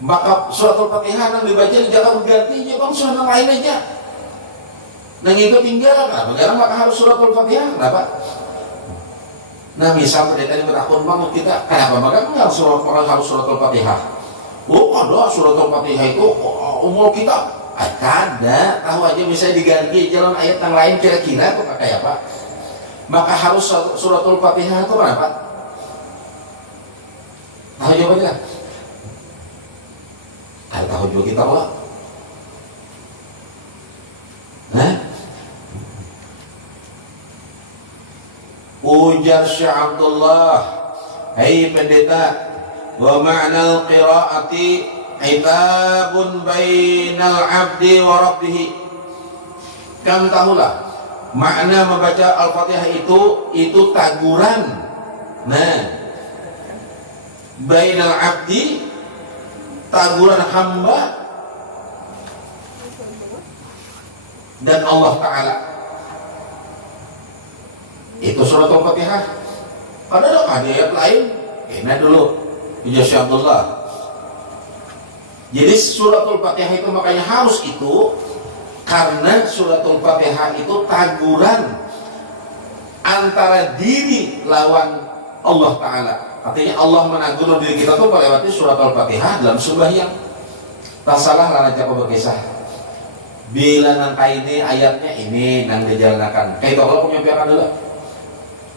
Maka suratul Fatihah yang dibaca jangan gantinya bang surat lain aja. Nah itu tinggal kan, sekarang maka harus suratul Fatihah, kenapa? Nah misal pendeta ini bertakun banget kita, kenapa? Maka harus suratul Fatihah. Ada suratul Fatihah itu umur kita, kada. Tahu aja misalnya diganti jalan ayat yang lain kira-kira kok kayak apa? Maka harus suratul Fatihah itu kenapa? Tahu jawabannya? Tahu juga kita Pak. Nah? Ujar Syekh Abdullah, hai pendeta, wa ma'nal qiraati itabun bainal abdi wa rabbih. Kamu tahulah makna membaca Al-Fatihah itu taguran. Nah, bainal abdi, taguran hamba dan Allah Ta'ala. Itu surat Al-Fatihah. Ada ayat lain? Kena dulu ujar Syekh Abdullah. Jadi surat Al-Fatihah itu makanya harus itu Karena suratul Fatihah itu taguran antara diri lawan Allah Ta'ala. Artinya Allah menagur diri kita tuh melewati suratul Fatihah dalam sembahyang. Tak salah lah aja kau berkisah. Bila nangka ini ayatnya ini nang dijalankan. Kayak itu kalau punya pihak dulu.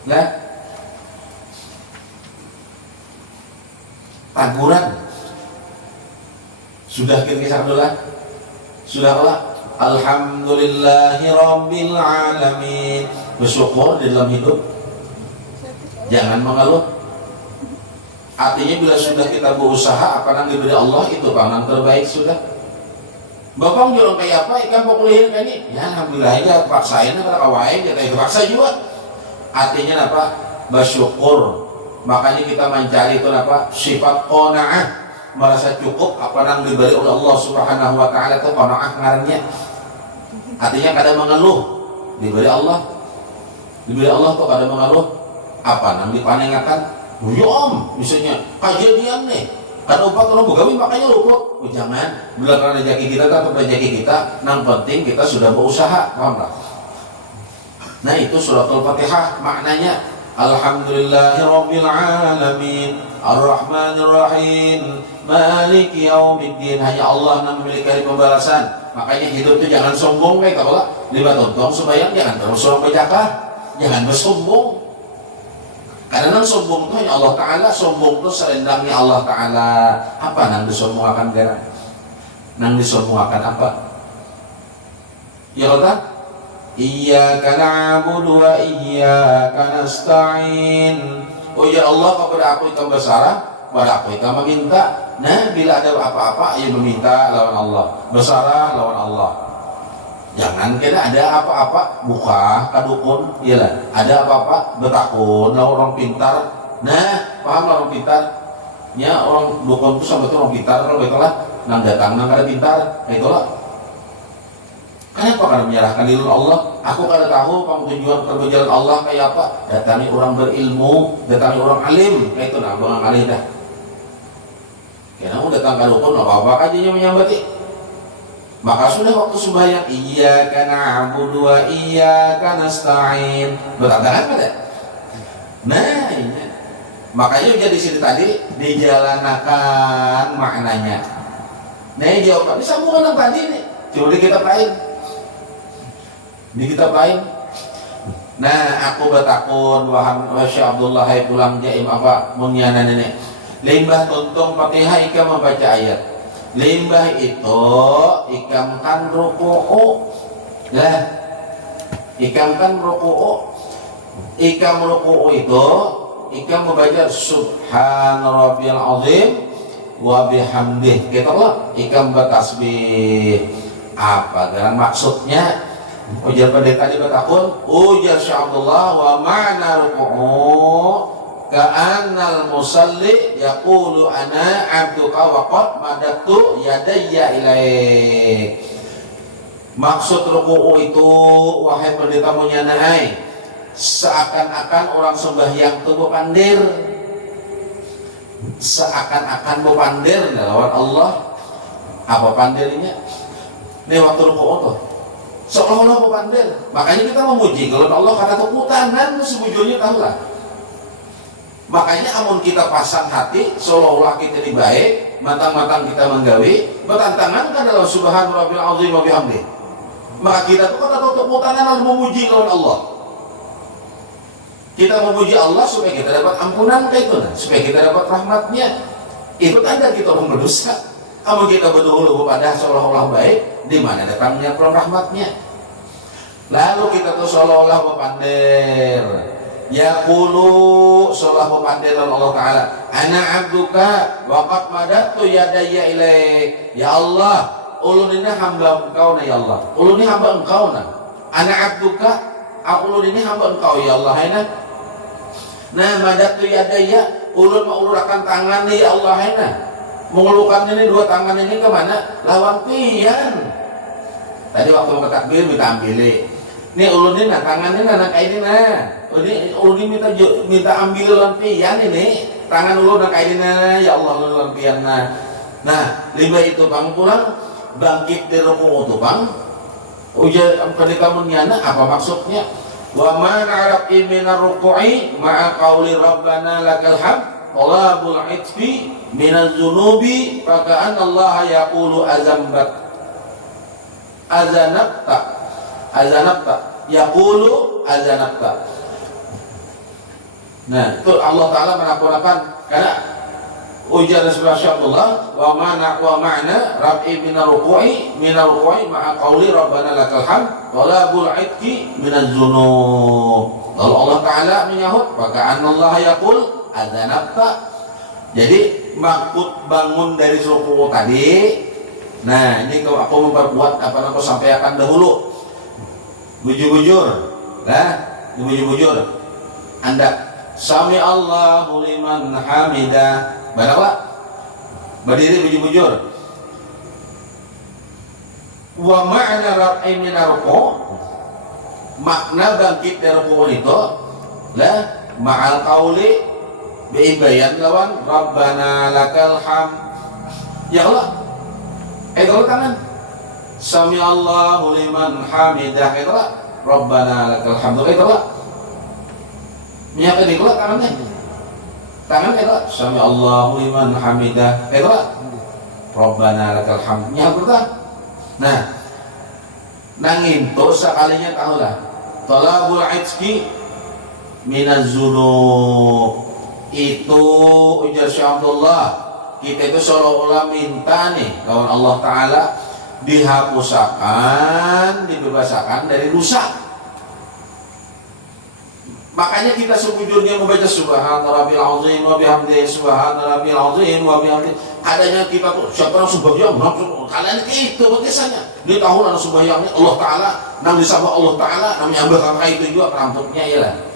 Nah, taguran sudah kisah dulu. Sudah Allah. Alhamdulillahi Rabbil Alamin. Bersyukur di dalam hidup, jangan mengeluh. Artinya bila sudah kita berusaha apa yang diberi Allah itu pangan terbaik sudah. Bapak jorong kayak apa ikan mau kuliah kan ini? Ya alhamdulillah aja paksain karena kawain kita paksa juga. Artinya apa? Bersyukur. Makanya kita mencari itu apa? Sifat qanaah, merasa cukup apa yang diberi oleh Allah Subhanahu wa taala itu qanaah ngarannya. Artinya kadang mengeluh diberi Allah tuh kadang mengeluh apa nang dipanengakan om misalnya kejadian nih kan upat orang begawi makanya luput jangan belakang rezeki kita atau rezeki kita nang penting kita sudah berusaha paham lah. Nah itu suratul Fatihah maknanya Alhamdulillahi Rabbil Alamin Ar-Rahmanir Rahim Maliki Yaumiddin. Hanya Allah yang memiliki hari pembalasan. Makanya hidup itu jangan sombong kayak kalau lima tontong sembahyang jangan terus sombong berjakah, jangan bersombong. Karena nang sombong itu hanya Allah Ta'ala. Sombong itu selendangnya Allah Ta'ala. Apa nang disombongkan gara? Nang disombongkan apa? Ya Allah, Iyyaka na'budu wa iyyaka nasta'in. Oh ya Allah, kepada aku ikan bersarah, kepada aku ikan meminta. Nah, bila ada apa-apa, ya meminta lawan Allah, bersarah lawan Allah. Jangan kira ada apa-apa, buka kadukun, iyalah. Ada apa-apa, betakun, lawan orang pintar. Nah, paham lah orang pintar? Ya, orang dukun itu sama itu orang pintar, kalau itulah, nang datang, nang kada pintar, itulah. Kenapa? Karena menyerahkan diri Allah. Aku kada tahu tujuan berjalan Allah kayak apa. Datangi orang berilmu, datangi orang alim, kayak itu nah, bang alim dah. Karena mau datang ke dukun, apa-apa aja menyambati. Maka sudah waktu sembahyang, iyyaka na'budu wa iyyaka nasta'in. Bertantangan pada. Nah, ini. Makanya jadi sini tadi dijalankan maknanya. Nah, jawab disambungkan yang tadi nih. Coba di kitab lain. Di kitab lain. Nah, aku bertakun wahai Syekh Abdullah hai pulang jaim apa munyanan ini. Limbah tuntung Fatihah ika membaca ayat. Limbah itu ikam kan ruku'u. Ya. Ikam kan ruku'u. Ikam ruku'u itu ikam membaca Subhan Rabbiyal Azim wa bihamdih. Gitu loh, ikam bertasbih. Apa dengan maksudnya? Ujar pendeta di Batakun, ujar Syekh Abdullah wa ma'na ruku'u ka'annal musalli yaqulu ana abduka wa qad madadtu yadayya ilaik. Maksud ruku'u itu wahai pendeta munyanai, seakan-akan orang sembahyang itu bepandir, seakan-akan bepandir lawan Allah. Apa pandirnya? Ini waktu ruku'u tuh seolah-olah bepandir. Makanya kita memuji kalau Allah kata keputanan sebujurnya tahulah. Makanya amun kita pasang hati seolah-olah kita dibaik, matang-matang kita menggawi, bertantangan kan dalam Subhan Rabbil Azim wa bihamdih. Maka kita tuh kata keputanan harus memuji lawan Allah. Kita memuji Allah supaya kita dapat ampunan kayak itu, supaya kita dapat rahmatnya. Itu tanda kita orang berdosa. Amun kita berdahulu kepada seolah-olah baik, di mana datangnya rahmatnya. Lalu kita tuh seolah-olah bepandir. Yaqulu seolah bepandir Allah Ta'ala. Ana abduka wa qad madadtu yadayya ilaik. Ya Allah, ulun ini hamba engkau na ya Allah. Ulun ini hamba engkau na. Ana abduka, ulun ini hamba engkau ya Allah. Haina. Nah, madadtu yadayya, ulun mengulurkan tangan nih ya Allah. Haina. Mengulurkan ini dua tangan ini kemana? Lawan pian. Tadi waktu mau takbir minta ambil. Ini ulun ini nah tangannya nah kayak ini nah. Ini ulun ini minta ambil lawan pian ini. Tangan ulun nah kayak ini nah. Ya Allah lawan pian nah. Nah, lima itu bang pulang bangkit di ruku' itu bang. Ujar pendeta munyana apa maksudnya? Wa ma na'rafi minar ruku'i ma'a qauli rabbana lakal hamd talabul itfi minaz zunubi fa ka'anna Allah yaqulu azanabta yaqulu azanabta. Nah, itu Allah Ta'ala menampakkan karena ujar Rasulullah wa ma'na raf'i minar ruku'i ma'a qauli rabbana lakal hamd talabul itfi minaz zunub. Lalu Allah Ta'ala menyahut maka Allah yaqul azanabta. Jadi maksud bangun dari ruku tadi. Nah, ini kalau aku memperkuat apa yang aku sampaikan dahulu. Bujur-bujur. Nah, bujur-bujur. Anda sami Allahu liman hamidah. Baraklah. Berdiri bujur-bujur. Wa ma'na raf'i minar ruku'. Makna bangkit dari ruku' itu la ma'al qauli bi'ibayan lawan rabbana lakal hamd. Ya Allah. Kalau tangan. Sami Allahu liman hamidah. Itulah rabbana lakal hamd. Itulah. Menyapa dikeluar tangannya. Tangan itulah sami Allahu liman hamidah. Itulah rabbana lakal hamd. Menyapa. Nah, nangin to sekalinya tahulah. Talabul itqi minaz zunub. Itu ujar Syekh Abdullah, kita itu seolah-olah minta nih kawan Allah Ta'ala dihapusakan, dibebasakan dari dosa. Makanya kita sebujurnya membaca subhana rabbil azim wa bihamdihi subhana rabbil azim wa bihamdihi. Adanya kita tuh siapa yang sembahyang kalian itu biasanya di tahun ada sembahyangnya Allah Ta'ala nang disabah Allah Ta'ala namanya bakal itu juga perampoknya ialah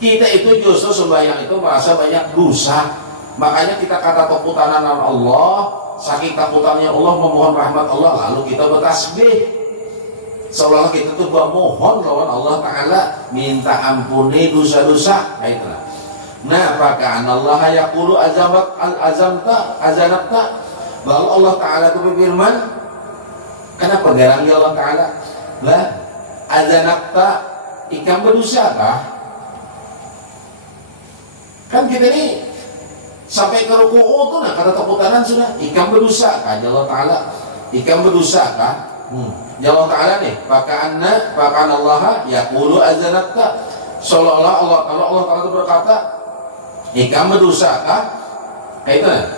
kita itu justru sembahyang itu merasa banyak dosa. Makanya kita kata keputanan Allah, saking takutannya Allah memohon rahmat Allah, lalu kita bertasbih seolah kita tuh mohon lawan Allah Ta'ala minta ampuni dosa-dosa. Baiklah. Nah, maka Allah yaqulu azanabta bahwa Allah Ta'ala itu berfirman, kenapa garangnya Allah Ta'ala? Lah, azanabta ikan berdosa kah? Kan kita ini sampai ke ruku'u tuh nah kata keputanan sudah ikan berdosa kah Allah Ta'ala? Ikan berdosa kah? Ya Allah Ta'ala nih pakaan Allah yaqulu azanabta seolah-olah Allah Ta'ala itu berkata ikan berdosa kah? Kayak itu nah.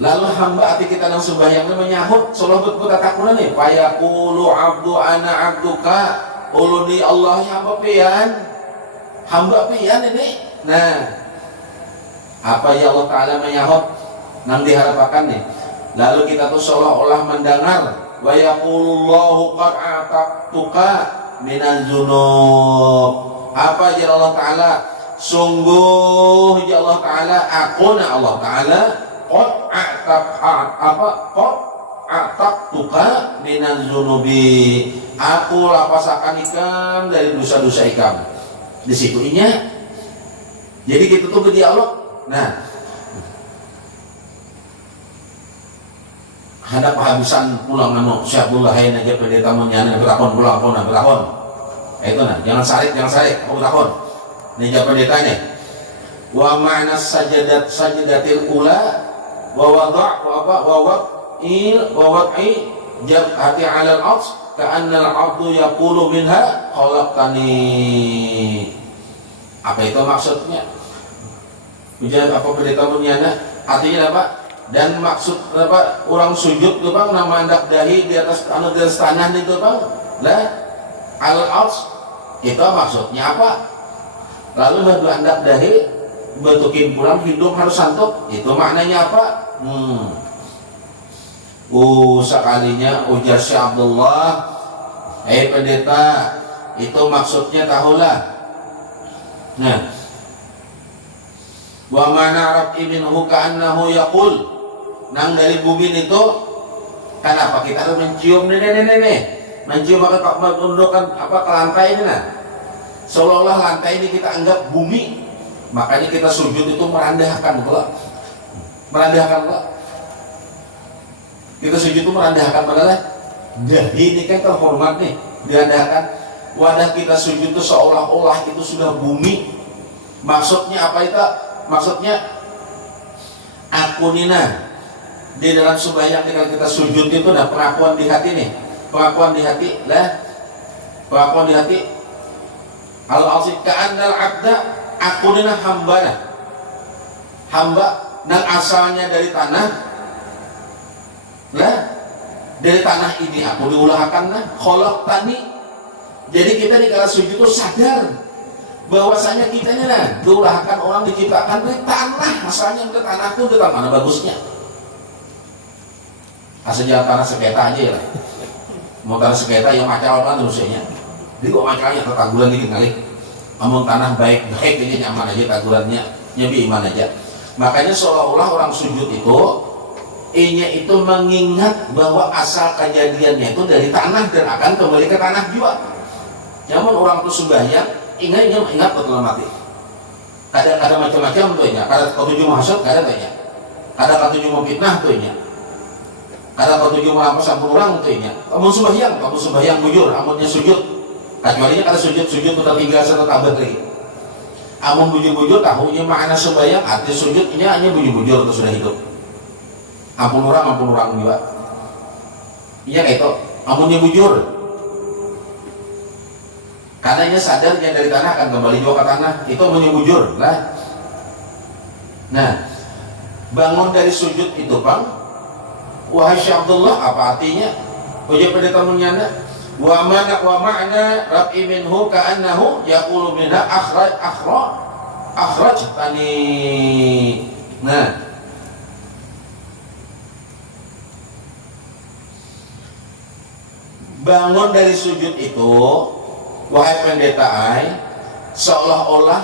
Lalu hamba hati kita yang sembahyangnya menyahut seolah berkata takunan nih fayaqulu abdu ana abduka uluni Allah hamba pian ini. Nah, apa ya Allah Ta'ala menyahut nang diharapkan nih. Lalu kita tuh seolah-olah mendengar wa yaqulullahu qad a'taqtuka minaz zunub. Apa ya Allah Ta'ala? Sungguh ya Allah Ta'ala akuna Allah Ta'ala qad a'taqtuka minaz zunubi. Aku lapasakan ikan dari dosa-dosa ikan. Di situ inya. Jadi kita tuh berdialog. Nah, hadap habisan pulang Syekh Abdullah hain aja pendeta munyana bertakon pulang bertakon. Itu nah, jangan sarik, aku bertakon. Ini jawab pendetanya. Wa ma'na sajadatil ula wa wad'i jabhati 'alal 'arsy ka'anna al-'abdu yaqulu minha khalaqtani. Apa itu maksudnya? Ujar apa pendeta munyana? Artinya apa? Dan maksud apa? Orang sujud tuh Bang nama andak dahi di atas tanah itu Bang. Lah al-'arsy itu maksudnya apa? Lalu batu andak dahi betukin pulang hidung harus santuk. Itu maknanya apa? Sekalinya ujar Syekh Abdullah, pendeta, itu maksudnya tahulah. Nah, wa mana raf'i minhu ka'annahu yaqul. Nang dari bumi itu kenapa kita harus mencium nenek mencium apa menundukkan apa ke lantai ini nah. Seolah-olah lantai ini kita anggap bumi. Makanya kita sujud itu merendahkan pula. Kita sujud itu merendahkan padahal Jadi ini kan terhormat nih, diadakan wadah kita sujud itu seolah-olah itu sudah bumi. Maksudnya apa itu? Maksudnya akunina di dalam sembahyang ketika kita sujud itu ada pengakuan di hati nih, pengakuan di hati lah, pengakuan di hati. Al-azim ka'annal abda akunina hamba yang asalnya dari tanah lah, dari tanah ini aku diulahkan kholak tani. Jadi kita di kala sujud itu sadar bahwasanya kita ini diulahkan orang diciptakan dari tanah, asalnya dari tanah itu dari mana bagusnya. Asalnya tanah seketa aja ya lah. Mau tanah seketa yang macal kan terusnya. Jadi kok macalnya tatagulan dikit kali. Amun tanah baik-baik aja nyaman aja tagulannya, nyebi iman aja. Makanya seolah-olah orang sujud itu E-nya itu mengingat bahwa asal kejadiannya itu dari tanah dan akan kembali ke tanah juga. Namun orang itu sembahyang ingat betul mati. Ada macam-macam tuh nya. Ada ketujuh mahasud, ada tuh nya. Ada ketujuh fitnah tuh nya. Ada ketujuh apa sampun orang tuh nya. Kamu sembahyang bujur, amunnya sujud. Kecuali ada sujud udah tinggal satu tabet lagi. Amun bujur-bujur tahunya makna sembahyang, arti sujud ini hanya bujur-bujur itu sudah hidup. Ampun orang juga. Iya kayak itu. Amunnya bujur. Karena ia sadar yang dari tanah akan kembali juga ke tanah. Itu amunnya bujur lah. Nah, bangun dari sujud itu bang. Wahai Syekh Abdullah, apa artinya? Ujar pendeta munyana. Wa ma'na rab'i minhu ka'annahu yaqulu minha akhraj tani. Nah, bangun dari sujud itu, wahai pendeta ai, seolah-olah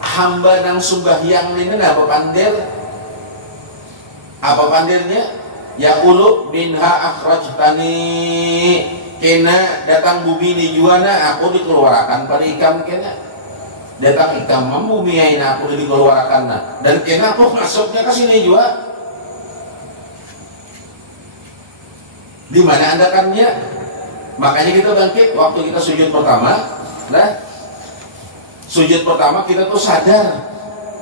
hamba nang sembahyang ini apa pandir? Apa pandirnya? Yaqulu minha akhrajtani, kena datang bumi ni juana aku dikeluarkan pada ikam kena. Datang ikam bumi aina aku dikeluarkan dan kena aku masuknya ke sini juga. Di mana anda kannya? Makanya kita bangkit waktu kita sujud pertama, sujud pertama kita tuh sadar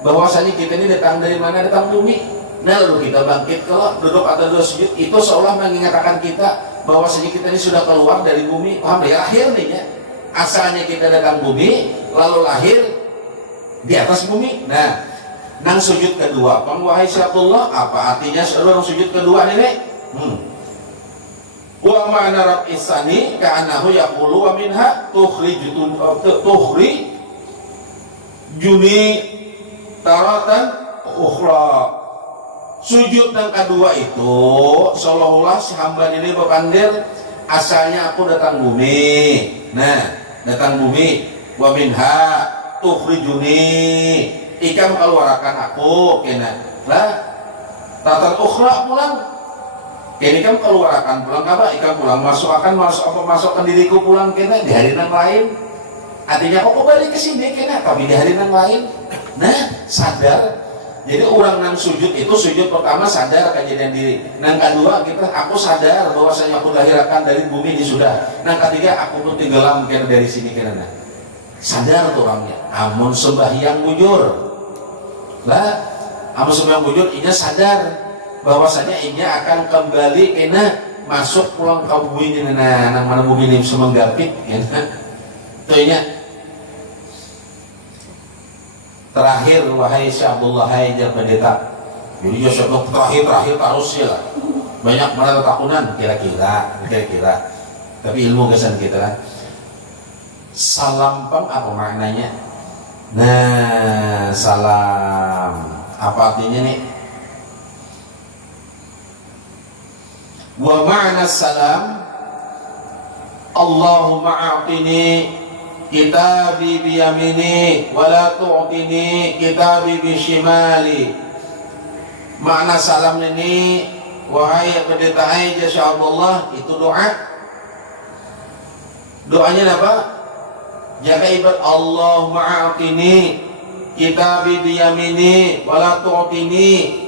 bahwasanya kita ini datang dari mana, datang bumi. Nah lalu kita bangkit kalau duduk atau duduk sujud itu seolah mengingatkan kita bahwasanya kita ini sudah keluar dari bumi. Paham ya? Lahir nih ya. Asalnya kita datang bumi, lalu lahir di atas bumi. Nah, nang sujud kedua, wahai Syaikhullah, apa artinya seluruh sujud kedua ini? Wa ma'na rab'isani ka'annahu yaqulu wa minha juni taratan ukhra. Sujud yang kedua itu seolah-olah si hamba ini berpandir asalnya aku datang bumi. Nah, datang bumi. Wa minha tukhrijuni, ikam keluarkan aku kena. Lah, taratan ukhra pulang. Kini kan keluarkan pulang apa? Ikan pulang masukkan diriku pulang kena di hari yang lain. Artinya kok balik ke sini kena tapi di hari yang lain. Nah, sadar. Jadi orang nang sujud itu sujud pertama sadar kejadian diri. Nang kedua kita aku sadar bahwasanya aku dilahirkan dari bumi ini sudah. Nang ketiga aku pun tenggelam kena dari sini kena. Sadar tuh orangnya. Amun sembahyang bujur. Lah, amun sembahyang bujur ini sadar bahwasanya ini akan kembali kena masuk pulang ke bumi ini nang mana bumi ini semenggapit kena. Tuhnya terakhir wahai Syekh Abdullah hai jar pendeta. Jadi ya Syekh terakhir terus ya lah. Banyak mana takunan kira-kira. Tapi ilmu kesan kita. Salam pang apa maknanya? Nah, salam apa artinya nih? Wa ma'na salam Allahumma a'tini kitabi biyamini wala tu'tini kitabi bishimali. Makna salam ini wahai pendeta Aisyah Allah itu doa. Doanya apa? Jaga ibad Allahumma a'tini kitabi biyamini wala tu'tini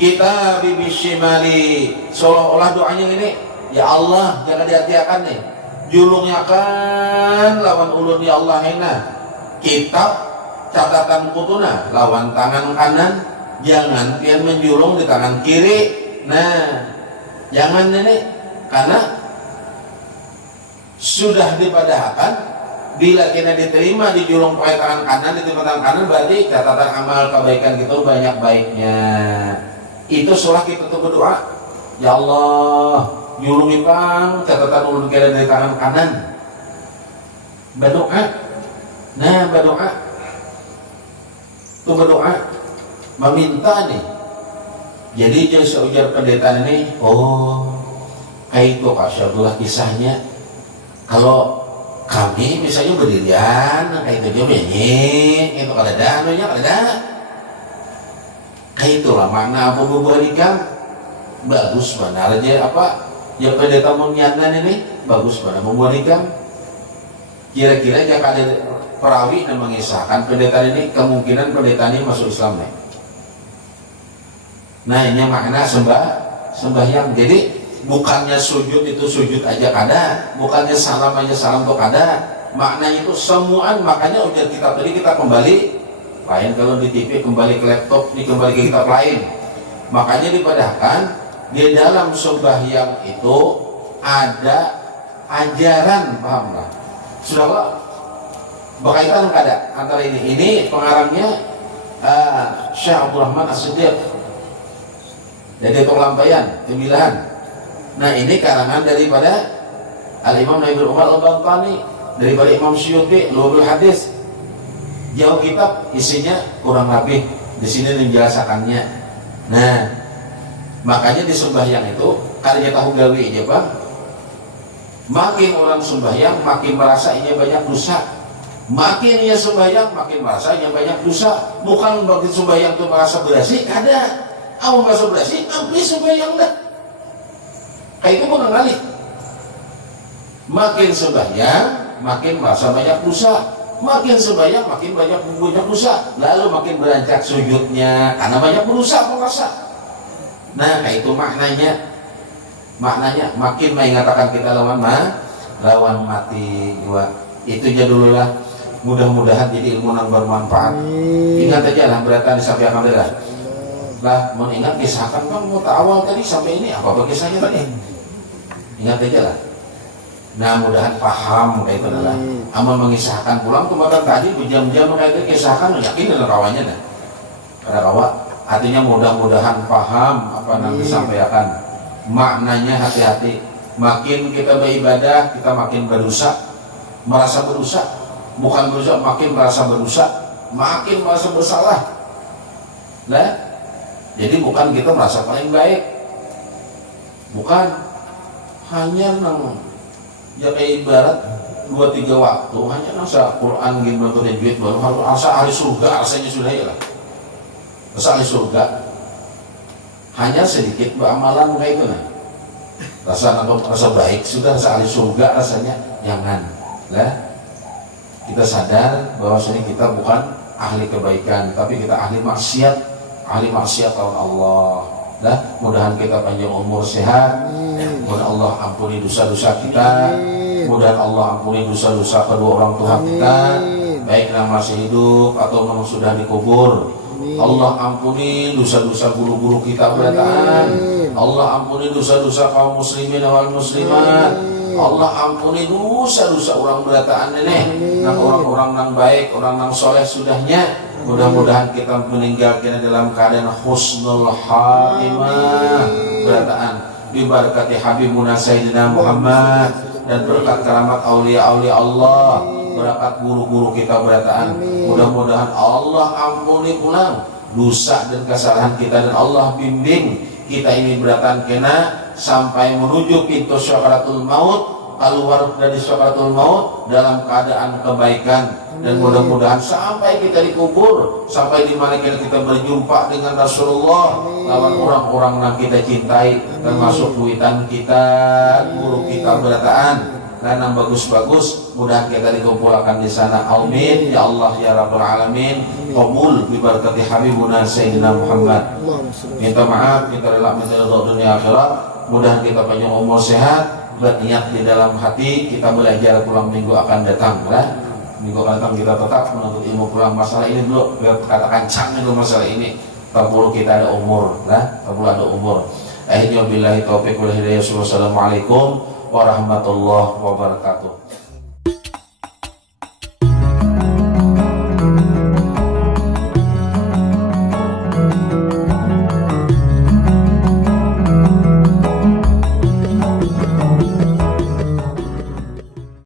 kitabi bishimali. Seolah-olah doanya ini Ya Allah, jangan dihati-hatikan nih. Julungnya kan lawan ulun ya Allah hena. Kitab catatan kutuna lawan tangan kanan, jangan pian menjulung di tangan kiri. Nah, jangan nenek, karena sudah dipadahkan bila kita diterima di julung pakai tangan kanan, di tangan kanan, berarti catatan amal kebaikan kita banyak baiknya. Itu surah kita tuh berdoa, ya Allah, julungi pang catatan ulun kita dari tangan kanan. Berdoa, nah berdoa, tuh berdoa, meminta nih. Jadi jadi seujar pendeta ini, oh, kayak itu kasyadullah kisahnya. Kalau kami misalnya berdirian kayak itu dia menyanyi itu kada ada kayak itulah makna apa memberikan bagus benar aja apa ya pendeta menyanyian ini bagus benar memberikan kira-kira jika ada perawi dan mengisahkan pendeta ini kemungkinan pendeta ini masuk Islam nih. Nah ini makna sembahyang. Jadi bukannya sujud itu sujud aja kada, bukannya salam aja salam tuh kada, maknanya itu semuaan. Makanya ujar kitab tadi kita kembali lain kalau di TV kembali ke laptop, ini kembali ke kitab lain. Makanya dipadahkan di dalam sembahyang itu ada ajaran, paham lah? Sudah kok berkaitan kada antara ini pengarangnya Syekh Abdul Rahman As-Siddiq dari Penglampaian Tembilahan. Nah ini karangan daripada Al-Imam Naibul Umar Al-Bantani, daripada Imam Syuuti Lughul Hadis. Jauh kitab isinya kurang lebih di sini menjelaskannya. Nah makanya di sembahyang itu kalinya tahu gawe aja bang. Makin orang sembahyang makin merasa ini banyak dosa. Makin ia sembahyang makin merasa ini banyak dosa. Bukan bagi sembahyang itu merasa berasih, kada. Aku merasa berasih, ambil sembahyang dah. Kayak itu mengenali. Makin sembahyang makin merasa banyak dosa, makin sembahyang makin banyak dosa, lalu makin beranjak sujudnya karena banyak berusaha merasa. Nah kayak itu maknanya makin mengatakan kita lawan mati gua. Itu aja dulu lah. Mudah-mudahan jadi ilmu yang bermanfaat. Ingat aja lah beratan disampaikan lah. Mau ingat kisahkan bang, mau awal tadi sampai ini apa kisahnya tadi? Ingat aja lah. Nah mudahan paham kayak itu adalah amal mengisahkan pulang kemarin tadi berjam-jam kayak itu kisahkan yakin dengan kawannya dah. Pada kawan artinya mudah-mudahan paham apa yang disampaikan. Maknanya hati-hati. Makin kita beribadah kita makin berdosa, merasa berdosa. Bukan berdosa, makin merasa berdosa, makin merasa bersalah. Lah, jadi bukan kita merasa paling baik. Bukan. Hanya nang ya kayak ibarat 2-3 waktu hanya nang sa Quran gitu nonton duit baru harus asa ahli surga rasanya sudah ya lah asa ahli surga hanya sedikit beramalan kayak itu nah rasa baik sudah asa ahli surga rasanya jangan lah kita sadar bahwa sini kita bukan ahli kebaikan tapi kita ahli maksiat lawan Allah. Nah, mudahan kita panjang umur sehat, mudah Allah ampuni dosa-dosa kita, mudahan Allah ampuni dosa-dosa kedua orang tua kita, baik yang masih hidup atau yang sudah dikubur. Allah ampuni dosa-dosa guru-guru kita berataan, Allah ampuni dosa-dosa kaum muslimin wal muslimat, Allah ampuni dosa-dosa orang berataan ini, nang orang-orang nang baik, orang nang soleh sudahnya. Mudah-mudahan kita meninggalkan dalam keadaan husnul khatimah berataan bibarakati habibuna sayyidina Muhammad dan berkat keramat aulia-aulia Allah, berkat guru-guru kita berataan. Mudah-mudahan Allah ampuni pulang dosa dan kesalahan kita dan Allah bimbing kita ini berataan kena sampai menuju pintu syakaratul maut, keluar dari syakaratul maut dalam keadaan kebaikan. Dan mudah-mudahan sampai kita dikubur, sampai di mana kita berjumpa dengan Rasulullah, lawan orang-orang yang kita cintai, termasuk kuitan kita, guru kita berataan, dan yang bagus-bagus, mudah kita dikumpulkan di sana. Amin ya Allah ya Rabbal Alamin. Qabul bi barakati habibuna sayyidina Muhammad. Minta maaf, minta rela, minta ridha dunia akhirat. mudah kita panjang umur sehat, berniat di dalam hati kita belajar pulang minggu akan datang lah. Minggu akan datang kita tetap menuntut ilmu pulang. Masalah ini dulu katakan canggih dulu masalah ini. Tak perlu kita ada umur lah, tak perlu ada umur. Akhirnya billahi taufiq wal hidayah. Wassalamualaikum warahmatullahi wabarakatuh.